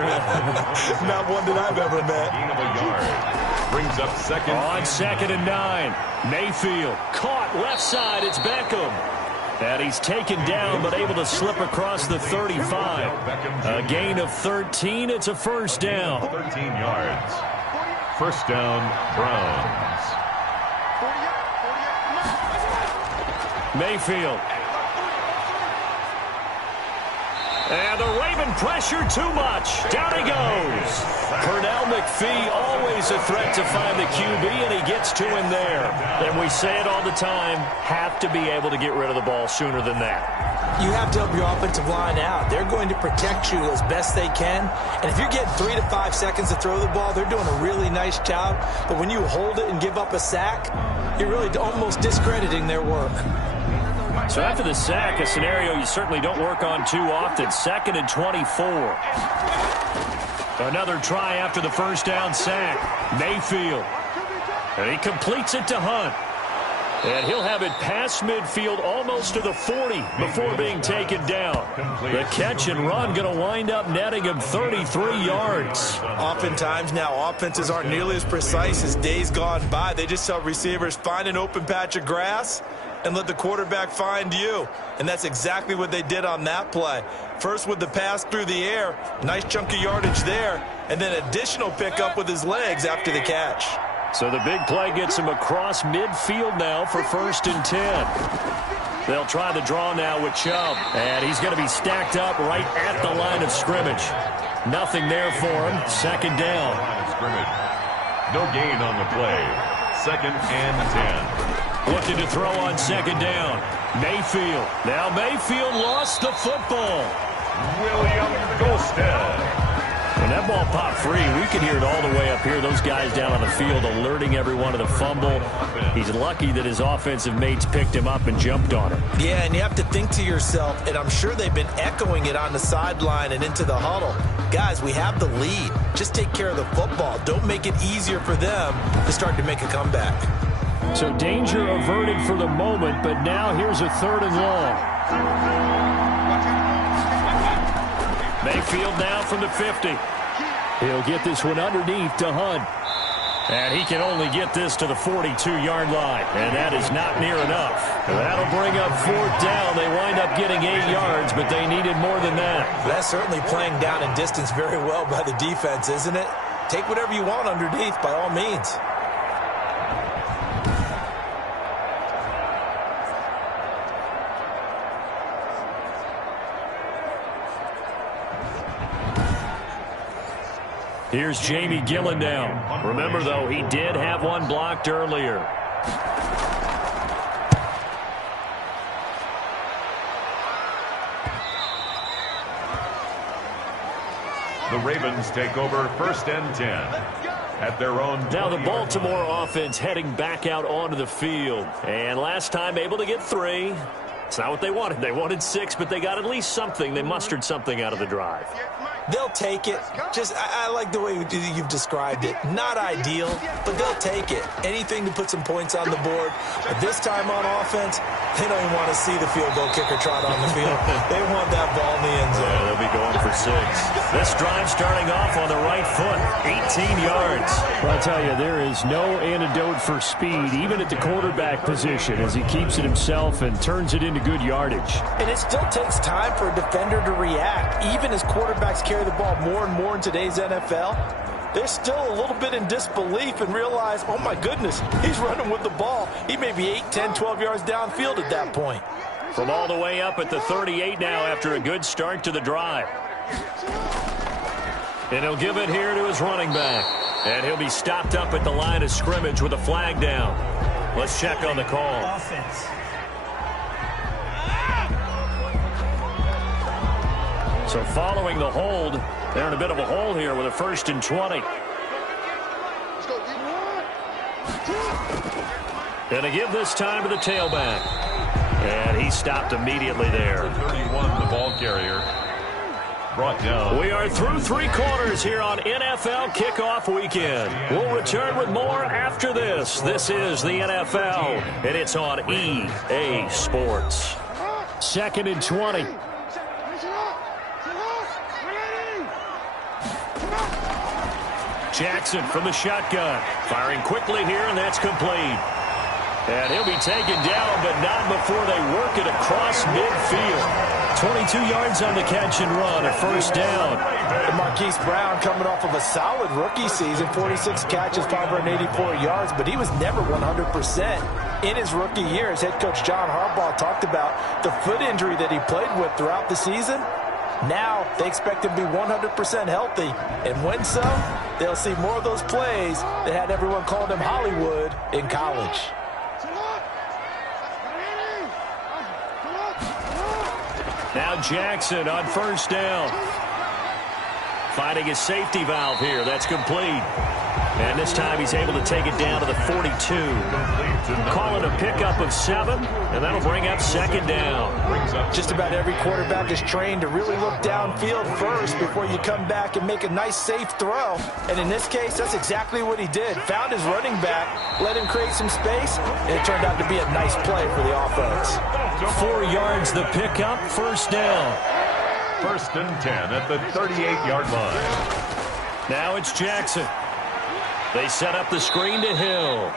Not one that I've ever met. Of a yard. Brings up second. On 2nd and 9. Mayfield caught left side. It's Beckham. And he's taken down but able to slip across the 35. A gain of 13. It's a first down. 13 yards. First down, Browns. Mayfield. And the Raven pressure too much. Down he goes. Pernell McPhee, always a threat to find the QB, and he gets to him there. And we say it all the time, have to be able to get rid of the ball sooner than that. You have to help your offensive line out. They're going to protect you as best they can. And if you're getting 3 to 5 seconds to throw the ball, they're doing a really nice job. But when you hold it and give up a sack, you're really almost discrediting their work. So after the sack, a scenario you certainly don't work on too often. 2nd and 24. Another try after the first down sack. Mayfield. And he completes it to Hunt. And he'll have it past midfield almost to the 40 before being taken down. The catch and run going to wind up netting him 33 yards. Oftentimes now offenses aren't nearly as precise as days gone by. They just tell receivers, find an open patch of grass and let the quarterback find you. And that's exactly what they did on that play. First with the pass through the air, nice chunk of yardage there, and then additional pickup with his legs after the catch. So the big play gets him across midfield now for 1st and 10. They'll try the draw now with Chubb. And he's going to be stacked up right at the line of scrimmage. Nothing there for him. 2nd down. Line of scrimmage. No gain on the play. 2nd and 10. Looking to throw on 2nd down. Mayfield. Now Mayfield lost the football. William Gosted. When that ball popped free, we could hear it all the way up here. Those guys down on the field alerting everyone of the fumble. He's lucky that his offensive mates picked him up and jumped on him. Yeah, and you have to think to yourself, and I'm sure they've been echoing it on the sideline and into the huddle. Guys, we have the lead. Just take care of the football. Don't make it easier for them to start to make a comeback. So danger averted for the moment, but now here's a 3rd and long. Mayfield now from the 50. He'll get this one underneath to Hunt. And he can only get this to the 42-yard line. And that is not near enough. That'll bring up 4th down. They wind up getting 8 yards, but they needed more than that. That's certainly playing down in distance very well by the defense, isn't it? Take whatever you want underneath by all means. Here's Jamie Gillen now. Remember, though, he did have one blocked earlier. The Ravens take over 1st and 10 at their own. Now the Baltimore offense heading back out onto the field. And last time able to get 3. It's not what they wanted. They wanted 6, but they got at least something. They mustered something out of the drive. They'll take it. I like the way you've described it. Not ideal, but they'll take it. Anything to put some points on the board. But this time on offense, they don't even want to see the field goal kicker trot on the field. They want that ball in the end zone. Yeah, they'll be going for 6. This drive starting off on the right foot. 18 yards. Well, I'll tell you, there is no antidote for speed, even at the quarterback position, as he keeps it himself and turns it into good yardage. And it still takes time for a defender to react, even as quarterbacks carry the ball more and more in today's NFL. They're still a little bit in disbelief and realize, oh my goodness, he's running with the ball. He may be 8, 10, 12 yards downfield at that point. From all the way up at the 38 now after a good start to the drive. And he'll give it here to his running back. And he'll be stopped up at the line of scrimmage with a flag down. Let's check on the call. Offense. So following the hold, they're in a bit of a hole here with a 1st and 20. And to give this time to the tailback. And he stopped immediately there. 31, the ball carrier. Brought down. We are through 3 quarters here on NFL Kickoff Weekend. We'll return with more after this. This is the NFL, and it's on EA Sports. 2nd and 20. Jackson from the shotgun. Firing quickly here, and that's complete. And he'll be taken down, but not before they work it across midfield. 22 yards on the catch and run, a 1st down. And Marquise Brown coming off of a solid rookie season, 46 catches, 584 yards, but he was never 100%. In his rookie year, as head coach John Harbaugh talked about the foot injury that he played with throughout the season. Now they expect him to be 100% healthy, and when so, they'll see more of those plays that had everyone calling him Hollywood in college. Now Jackson on 1st down. Finding his safety valve here. That's complete. And this time he's able to take it down to the 42. Calling a pickup of 7, and that'll bring up 2nd down. Just about every quarterback is trained to really look downfield first before you come back and make a nice, safe throw. And in this case, that's exactly what he did. Found his running back, let him create some space, and it turned out to be a nice play for the offense. 4 yards the pickup, 1st down. 1st and 10 at the 38-yard line. Now it's Jackson. They set up the screen to Hill.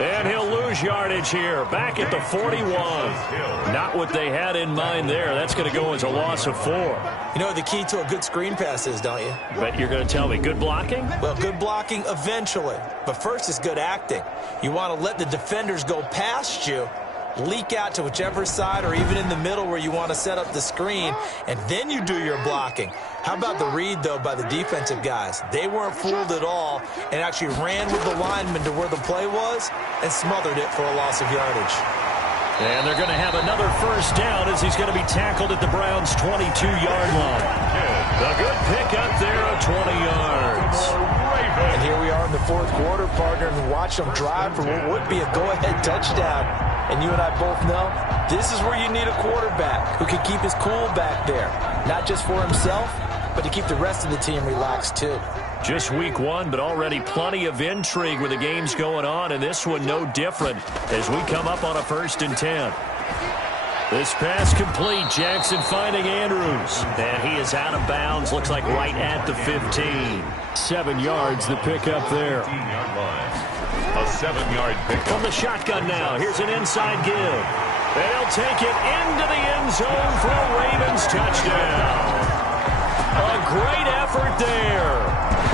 And he'll lose yardage here. Back at the 41. Not what they had in mind there. That's going to go as a loss of 4. You know what the key to a good screen pass is, don't you? Bet you're going to tell me. Good blocking? Well, good blocking eventually. But first is good acting. You want to let the defenders go past you, leak out to whichever side or even in the middle where you want to set up the screen, and then you do your blocking. How about the read, though, by the defensive guys? They weren't fooled at all and actually ran with the lineman to where the play was and smothered it for a loss of yardage. And they're going to have another 1st down as he's going to be tackled at the Browns' 22-yard line. A good pickup there of 20 yards. And here we are in the 4th quarter, partner, and watch them drive for what would be a go-ahead touchdown. And you and I both know this is where you need a quarterback who can keep his cool back there. Not just for himself, but to keep the rest of the team relaxed too. Just week 1, but already plenty of intrigue with the games going on, and this one no different as we come up on a 1st and 10. This pass complete. Jackson finding Andrews. And he is out of bounds. Looks like right at the 15. 7 yards, the pickup there. 15-yard line. A 7-yard pickup. From the shotgun now. Here's an inside give. And he'll take it into the end zone for a Ravens touchdown. A great effort there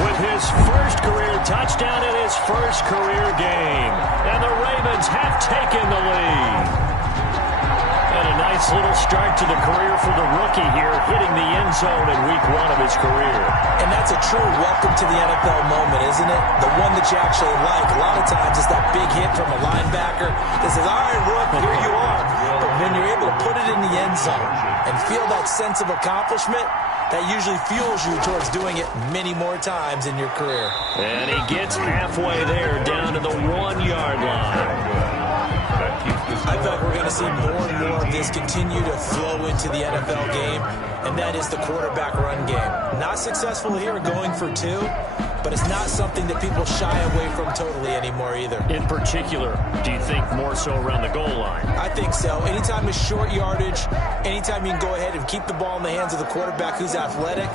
with his 1st career touchdown in his 1st career game. And the Ravens have taken the lead. And a nice little start to the career for the rookie here, hitting the end zone in week 1 of his career. And that's a true welcome to the NFL moment, isn't it? The one that you actually like. A lot of times it's that big hit from a linebacker that says, all right, Rook, here you are. But when you're able to put it in the end zone and feel that sense of accomplishment, that usually fuels you towards doing it many more times in your career. And he gets halfway there, down to the 1-yard line. That keeps the I feel like we're going to see more and more of this continue to flow into the NFL game, and that is the quarterback run game. Not successful here going for 2, but it's not something that people shy away from totally anymore either. In particular, do you think more so around the goal line? I think so. Anytime it's short yardage, anytime you can go ahead and keep the ball in the hands of the quarterback who's athletic,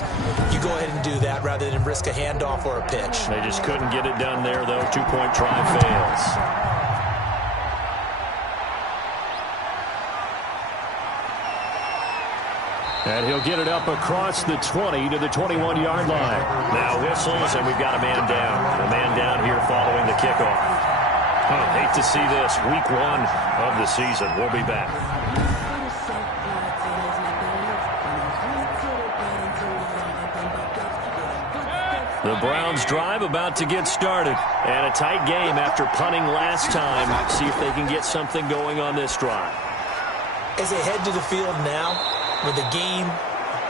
you go ahead and do that rather than risk a handoff or a pitch. They just couldn't get it done there, though. 2-point try fails. And he'll get it up across the 20 to the 21-yard line. Now whistles, and we've got a man down. A man down here following the kickoff. Oh, hate to see this. Week 1 of the season. We'll be back. The Browns drive about to get started. And a tight game after punting last time. See if they can get something going on this drive. As they head to the field now, with the game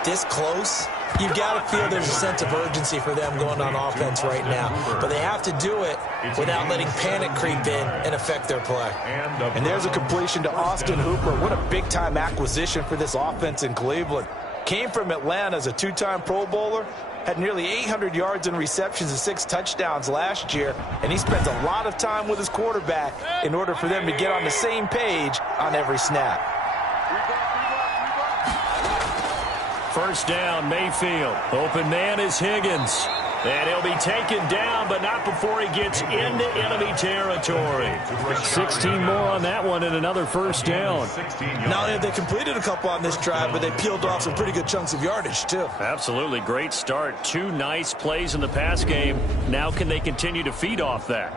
this close, you've got to feel there's a sense of urgency for them going on offense right now. But they have to do it without letting panic creep in and affect their play. And there's a completion to Austin Hooper. What a big-time acquisition for this offense in Cleveland. Came from Atlanta as a 2-time Pro Bowler, had nearly 800 yards in receptions and 6 touchdowns last year, and he spends a lot of time with his quarterback in order for them to get on the same page on every snap. First down, Mayfield. Open man is Higgins. And he'll be taken down, but not before he gets into enemy territory. 16 more on that one and another first down. Not only have they completed a couple on this drive, but they peeled off some pretty good chunks of yardage, too. Absolutely. Great start. 2 nice plays in the pass game. Now can they continue to feed off that?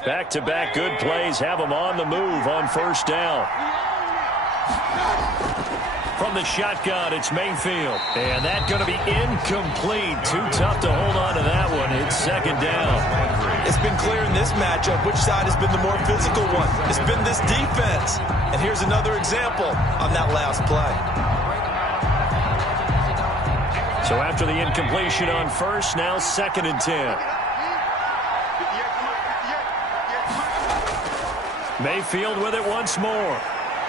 Back-to-back good plays have them on the move on first down. From the shotgun, it's Mayfield. And that's going to be incomplete. Too tough to hold on to that one. It's second down. It's been clear in this matchup which side has been the more physical one. It's been this defense. And here's another example on that last play. So after the incompletion on first, now 2nd and 10. Mayfield with it once more.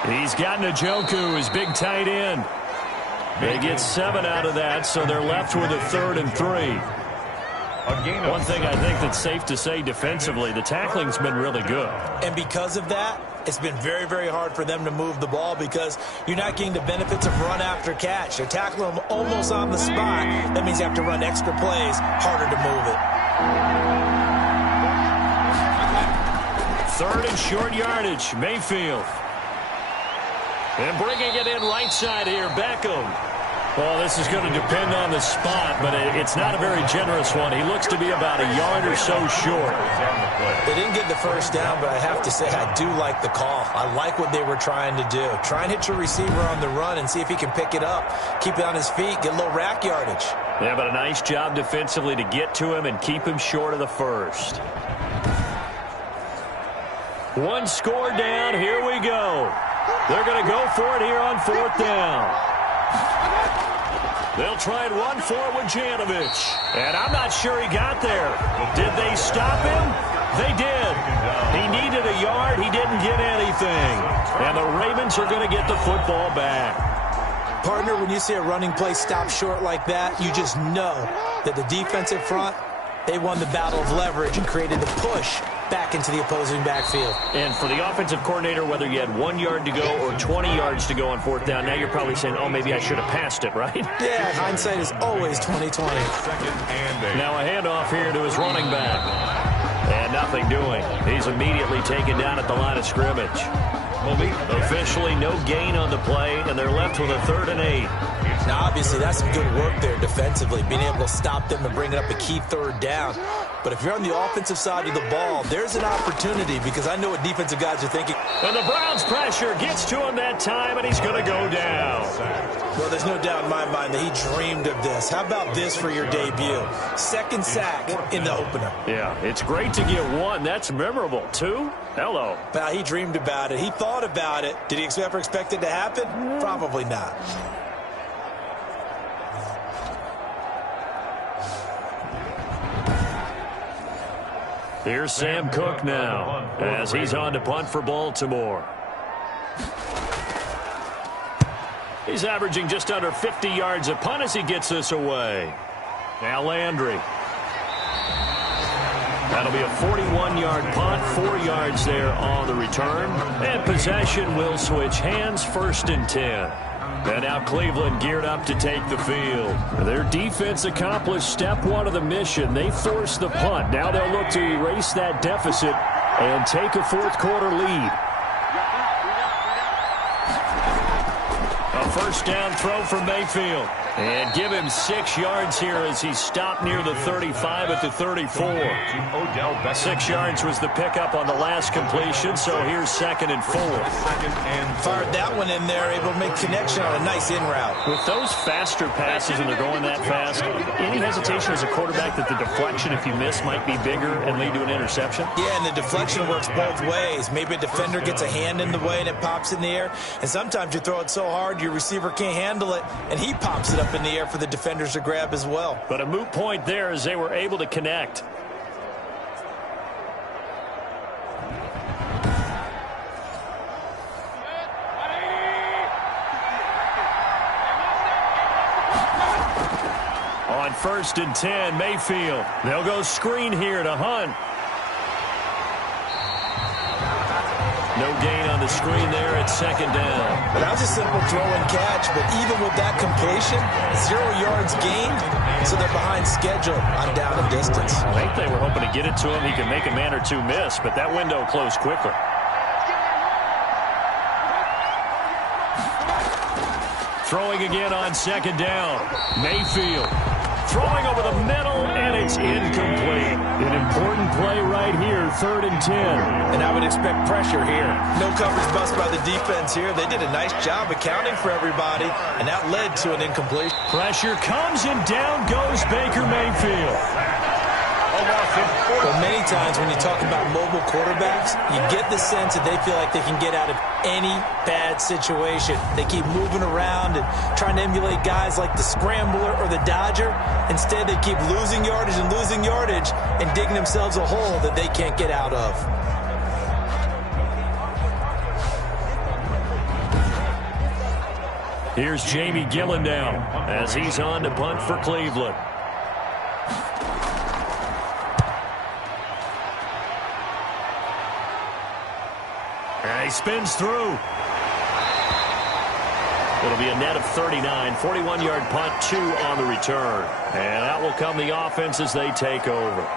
He's got Njoku, his big tight end. They get 7 out of that, so they're left with a 3rd and 3. One thing I think that's safe to say defensively, the tackling's been really good. And because of that, it's been very, very hard for them to move the ball because you're not getting the benefits of run after catch. They're tackling them almost on the spot. That means you have to run extra plays, harder to move it. 3rd and short yardage, Mayfield. And bringing it in right side here, Beckham. Well, this is going to depend on the spot, but it's not a very generous one. He looks to be about a yard or so short. They didn't get the first down, but I have to say I do like the call. I like what they were trying to do. Try and hit your receiver on the run and see if he can pick it up, keep it on his feet, get a little rack yardage. Yeah, but a nice job defensively to get to him and keep him short of the first. 1 score down. Here we go. They're going to go for it here on 4th down. They'll try and run for it with Janovich. And I'm not sure he got there. Did they stop him? They did. He needed a yard. He didn't get anything. And the Ravens are going to get the football back. Partner, when you see a running play stop short like that, you just know that the defensive front, they won the battle of leverage and created the push back into the opposing backfield. And for the offensive coordinator, whether you had 1 yard to go or 20 yards to go on 4th down, now you're probably saying, oh, maybe I should have passed it, right? Yeah, hindsight is always 20/20. Now a handoff here to his running back. And nothing doing. He's immediately taken down at the line of scrimmage. Officially no gain on the play, and they're left with a 3rd and 8. Now, obviously, that's some good work there defensively, being able to stop them and bring it up a key 3rd down. But if you're on the offensive side of the ball, there's an opportunity because I know what defensive guys are thinking. And the Browns' pressure gets to him that time, and he's going to go down. Well, there's no doubt in my mind that he dreamed of this. How about this for your debut? 2nd sack in the opener. Yeah, it's great to get 1. That's memorable. 2? Hello. Well, he dreamed about it. He thought about it. Did he ever expect it to happen? Probably not. Here's Sam Cook now as he's on to punt for Baltimore. He's averaging just under 50 yards a punt as he gets this away. Now Landry. That'll be a 41-yard punt, 4 yards there on the return. And possession will switch hands, 1st and 10. And now Cleveland geared up to take the field. Their defense accomplished step 1 of the mission. They forced the punt. Now they'll look to erase that deficit and take a 4th quarter lead. A 1st down throw for Mayfield. And give him 6 yards here as he stopped near the 35 at the 34. 6 yards was the pickup on the last completion, so here's 2nd and 4. Fired that one in there, able to make connection on a nice in route. With those faster passes and they're going that fast, any hesitation as a quarterback that the deflection, if you miss, might be bigger and lead to an interception? Yeah, and the deflection works both ways. Maybe a defender gets a hand in the way and it pops in the air, and sometimes you throw it so hard your receiver can't handle it, and he pops it up in the air for the defenders to grab as well. But a moot point there as they were able to connect. On 1st and 10, Mayfield. They'll go screen here to Hunt. No gain on the screen there at 2nd down. That was a simple throw and catch, but even with that completion, 0 yards gained, so they're behind schedule on down and distance. I think they were hoping to get it to him. He could make a man or two miss, but that window closed quickly. Throwing again on 2nd down. Mayfield. Throwing over the middle, and it's incomplete. An important play right here, 3rd and 10. And I would expect pressure here. No coverage bust by the defense here. They did a nice job accounting for everybody, and that led to an incompletion. Pressure comes, and down goes Baker Mayfield. Well, many times when you talk about mobile quarterbacks, you get the sense that they feel like they can get out of any bad situation. They keep moving around and trying to emulate guys like the Scrambler or the Dodger. Instead, they keep losing yardage and digging themselves a hole that they can't get out of. Here's Jamie Gillen now as he's on to punt for Cleveland. And he spins through. It'll be a net of 39, 41-yard punt, 2 on the return. And out will come the offense as they take over.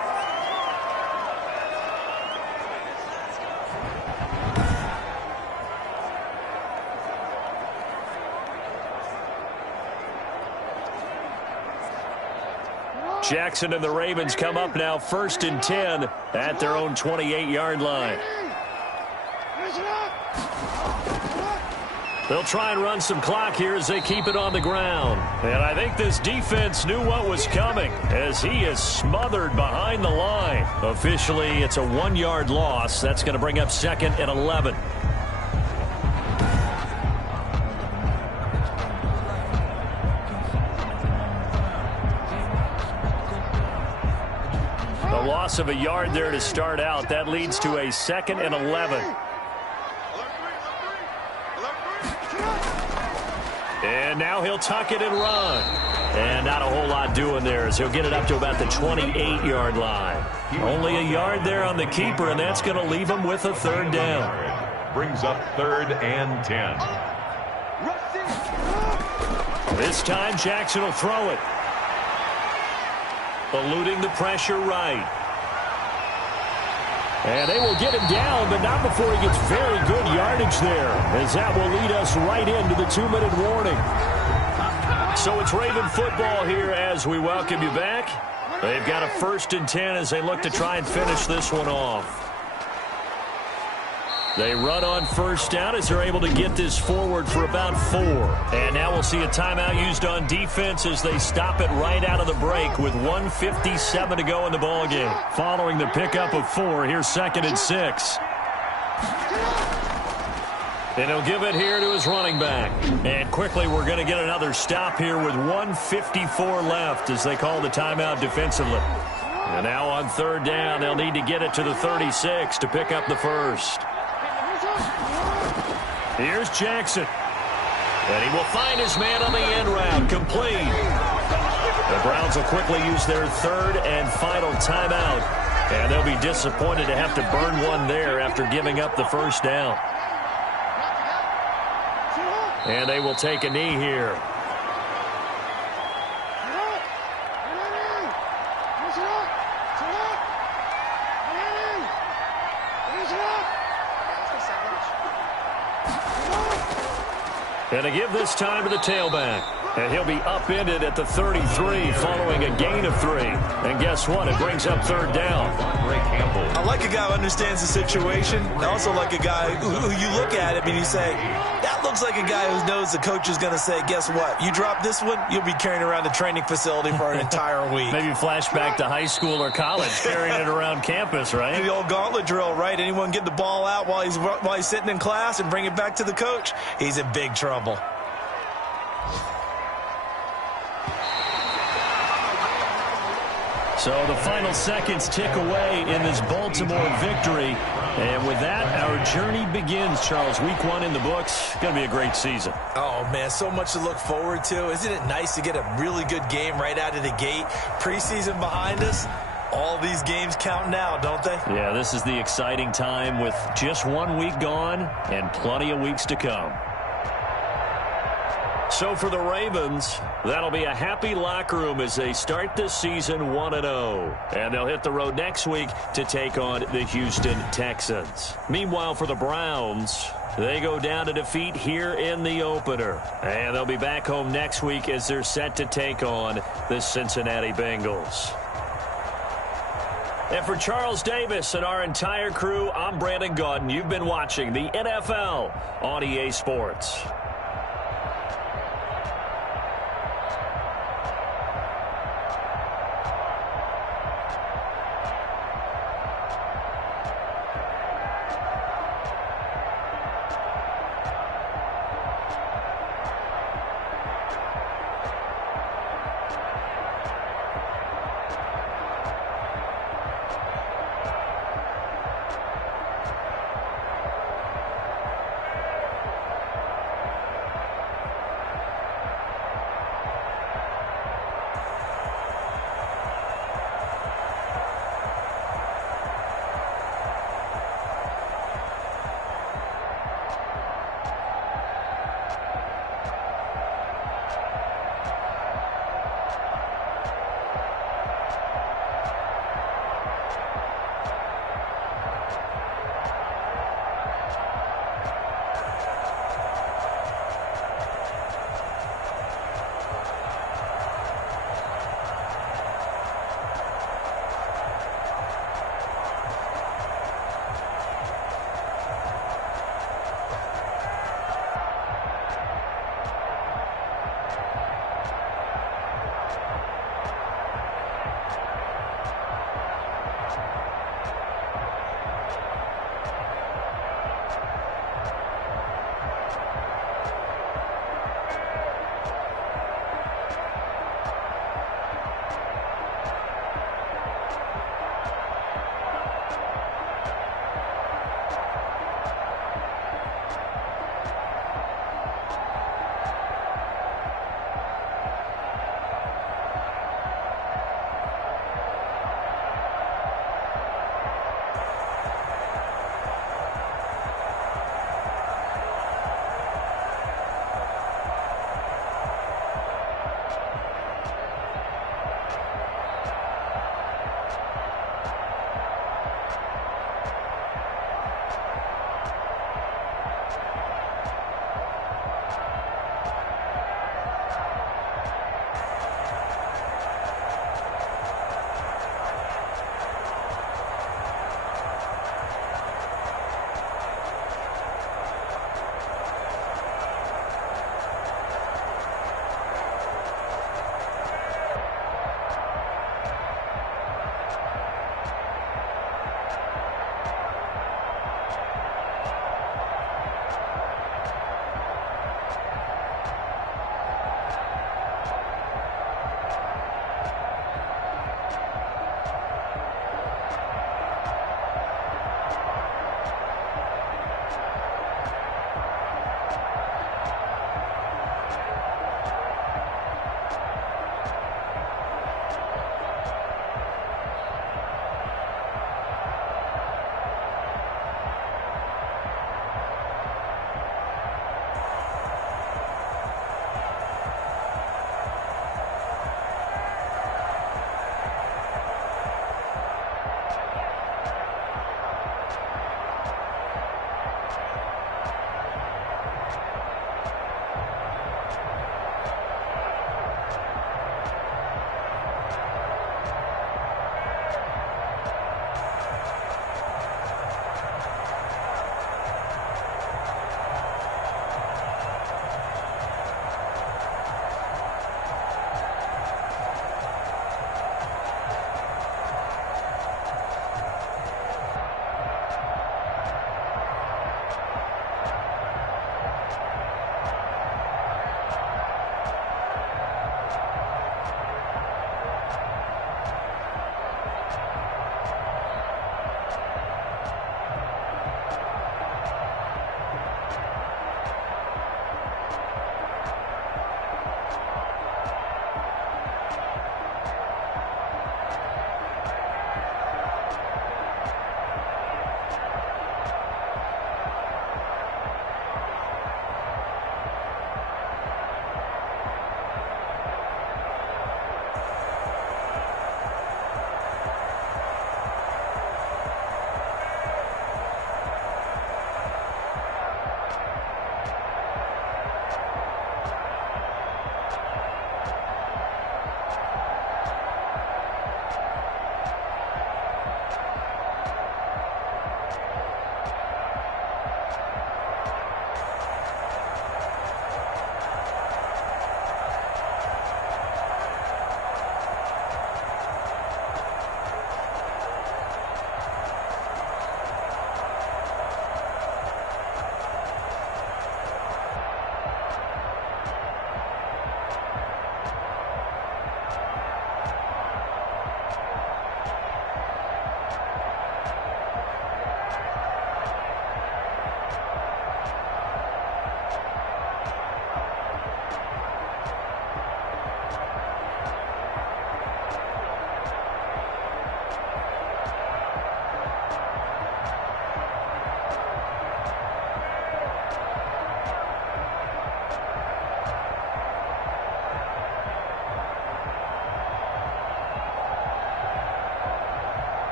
Jackson and the Ravens come up now 1st and 10 at their own 28-yard line. They'll try and run some clock here as they keep it on the ground. And I think this defense knew what was coming as he is smothered behind the line. Officially, it's a 1-yard loss. That's going to bring up 2nd and 11. The loss of a yard there to start out. That leads to a 2nd and 11. And now he'll tuck it and run. And not a whole lot doing there as he'll get it up to about the 28-yard line. Only a yard there on the keeper, and that's going to leave him with a 3rd down. Brings up 3rd and 10. This time Jackson will throw it. Eluding the pressure right. And they will get him down, but not before he gets very good yardage there, as that will lead us right into the 2-minute warning. So it's Raven football here as we welcome you back. They've got a 1st and 10 as they look to try and finish this one off. They run on 1st down as they're able to get this forward for about 4. And now we'll see a timeout used on defense as they stop it right out of the break with 1:57 to go in the ballgame. Following the pickup of 4, here's 2nd and 6. And he'll give it here to his running back. And quickly we're going to get another stop here with 1:54 left as they call the timeout defensively. And now on third down, they'll need to get it to the 36 to pick up the first. Here's Jackson. And he will find his man on the end route. Complete. The Browns will quickly use their third and final timeout. And they'll be disappointed to have to burn one there after giving up the first down. And they will take a knee here. And to give this time to the tailback. And he'll be upended at the 33 following a gain of 3. And guess what? It brings up third down. I like a guy who understands the situation. I also like a guy who you look at him and you say, that looks like a guy who knows the coach is going to say, guess what? You drop this one, you'll be carrying around the training facility for an entire week. Maybe flashback to high school or college, carrying it around campus, right? The old gauntlet drill, right? Anyone get the ball out while he's sitting in class and bring it back to the coach? He's in big trouble. So the final seconds tick away in this Baltimore victory. And with that, our journey begins, Charles. Week 1 in the books. Going to be a great season. Oh, man, so much to look forward to. Isn't it nice to get a really good game right out of the gate? Preseason behind us. All these games count now, don't they? Yeah, this is the exciting time with just 1 week gone and plenty of weeks to come. So for the Ravens, that'll be a happy locker room as they start this season 1-0. And they'll hit the road next week to take on the Houston Texans. Meanwhile, for the Browns, they go down to defeat here in the opener. And they'll be back home next week as they're set to take on the Cincinnati Bengals. And for Charles Davis and our entire crew, I'm Brandon Gaudin. You've been watching the NFL on EA Sports.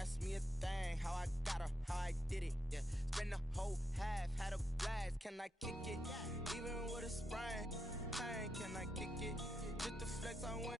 ask me a thing, how I got her, how I did it, yeah. Spend the whole half, had a blast, can I kick it? Even with a sprain, pain, can I kick it? Just the flex, I went.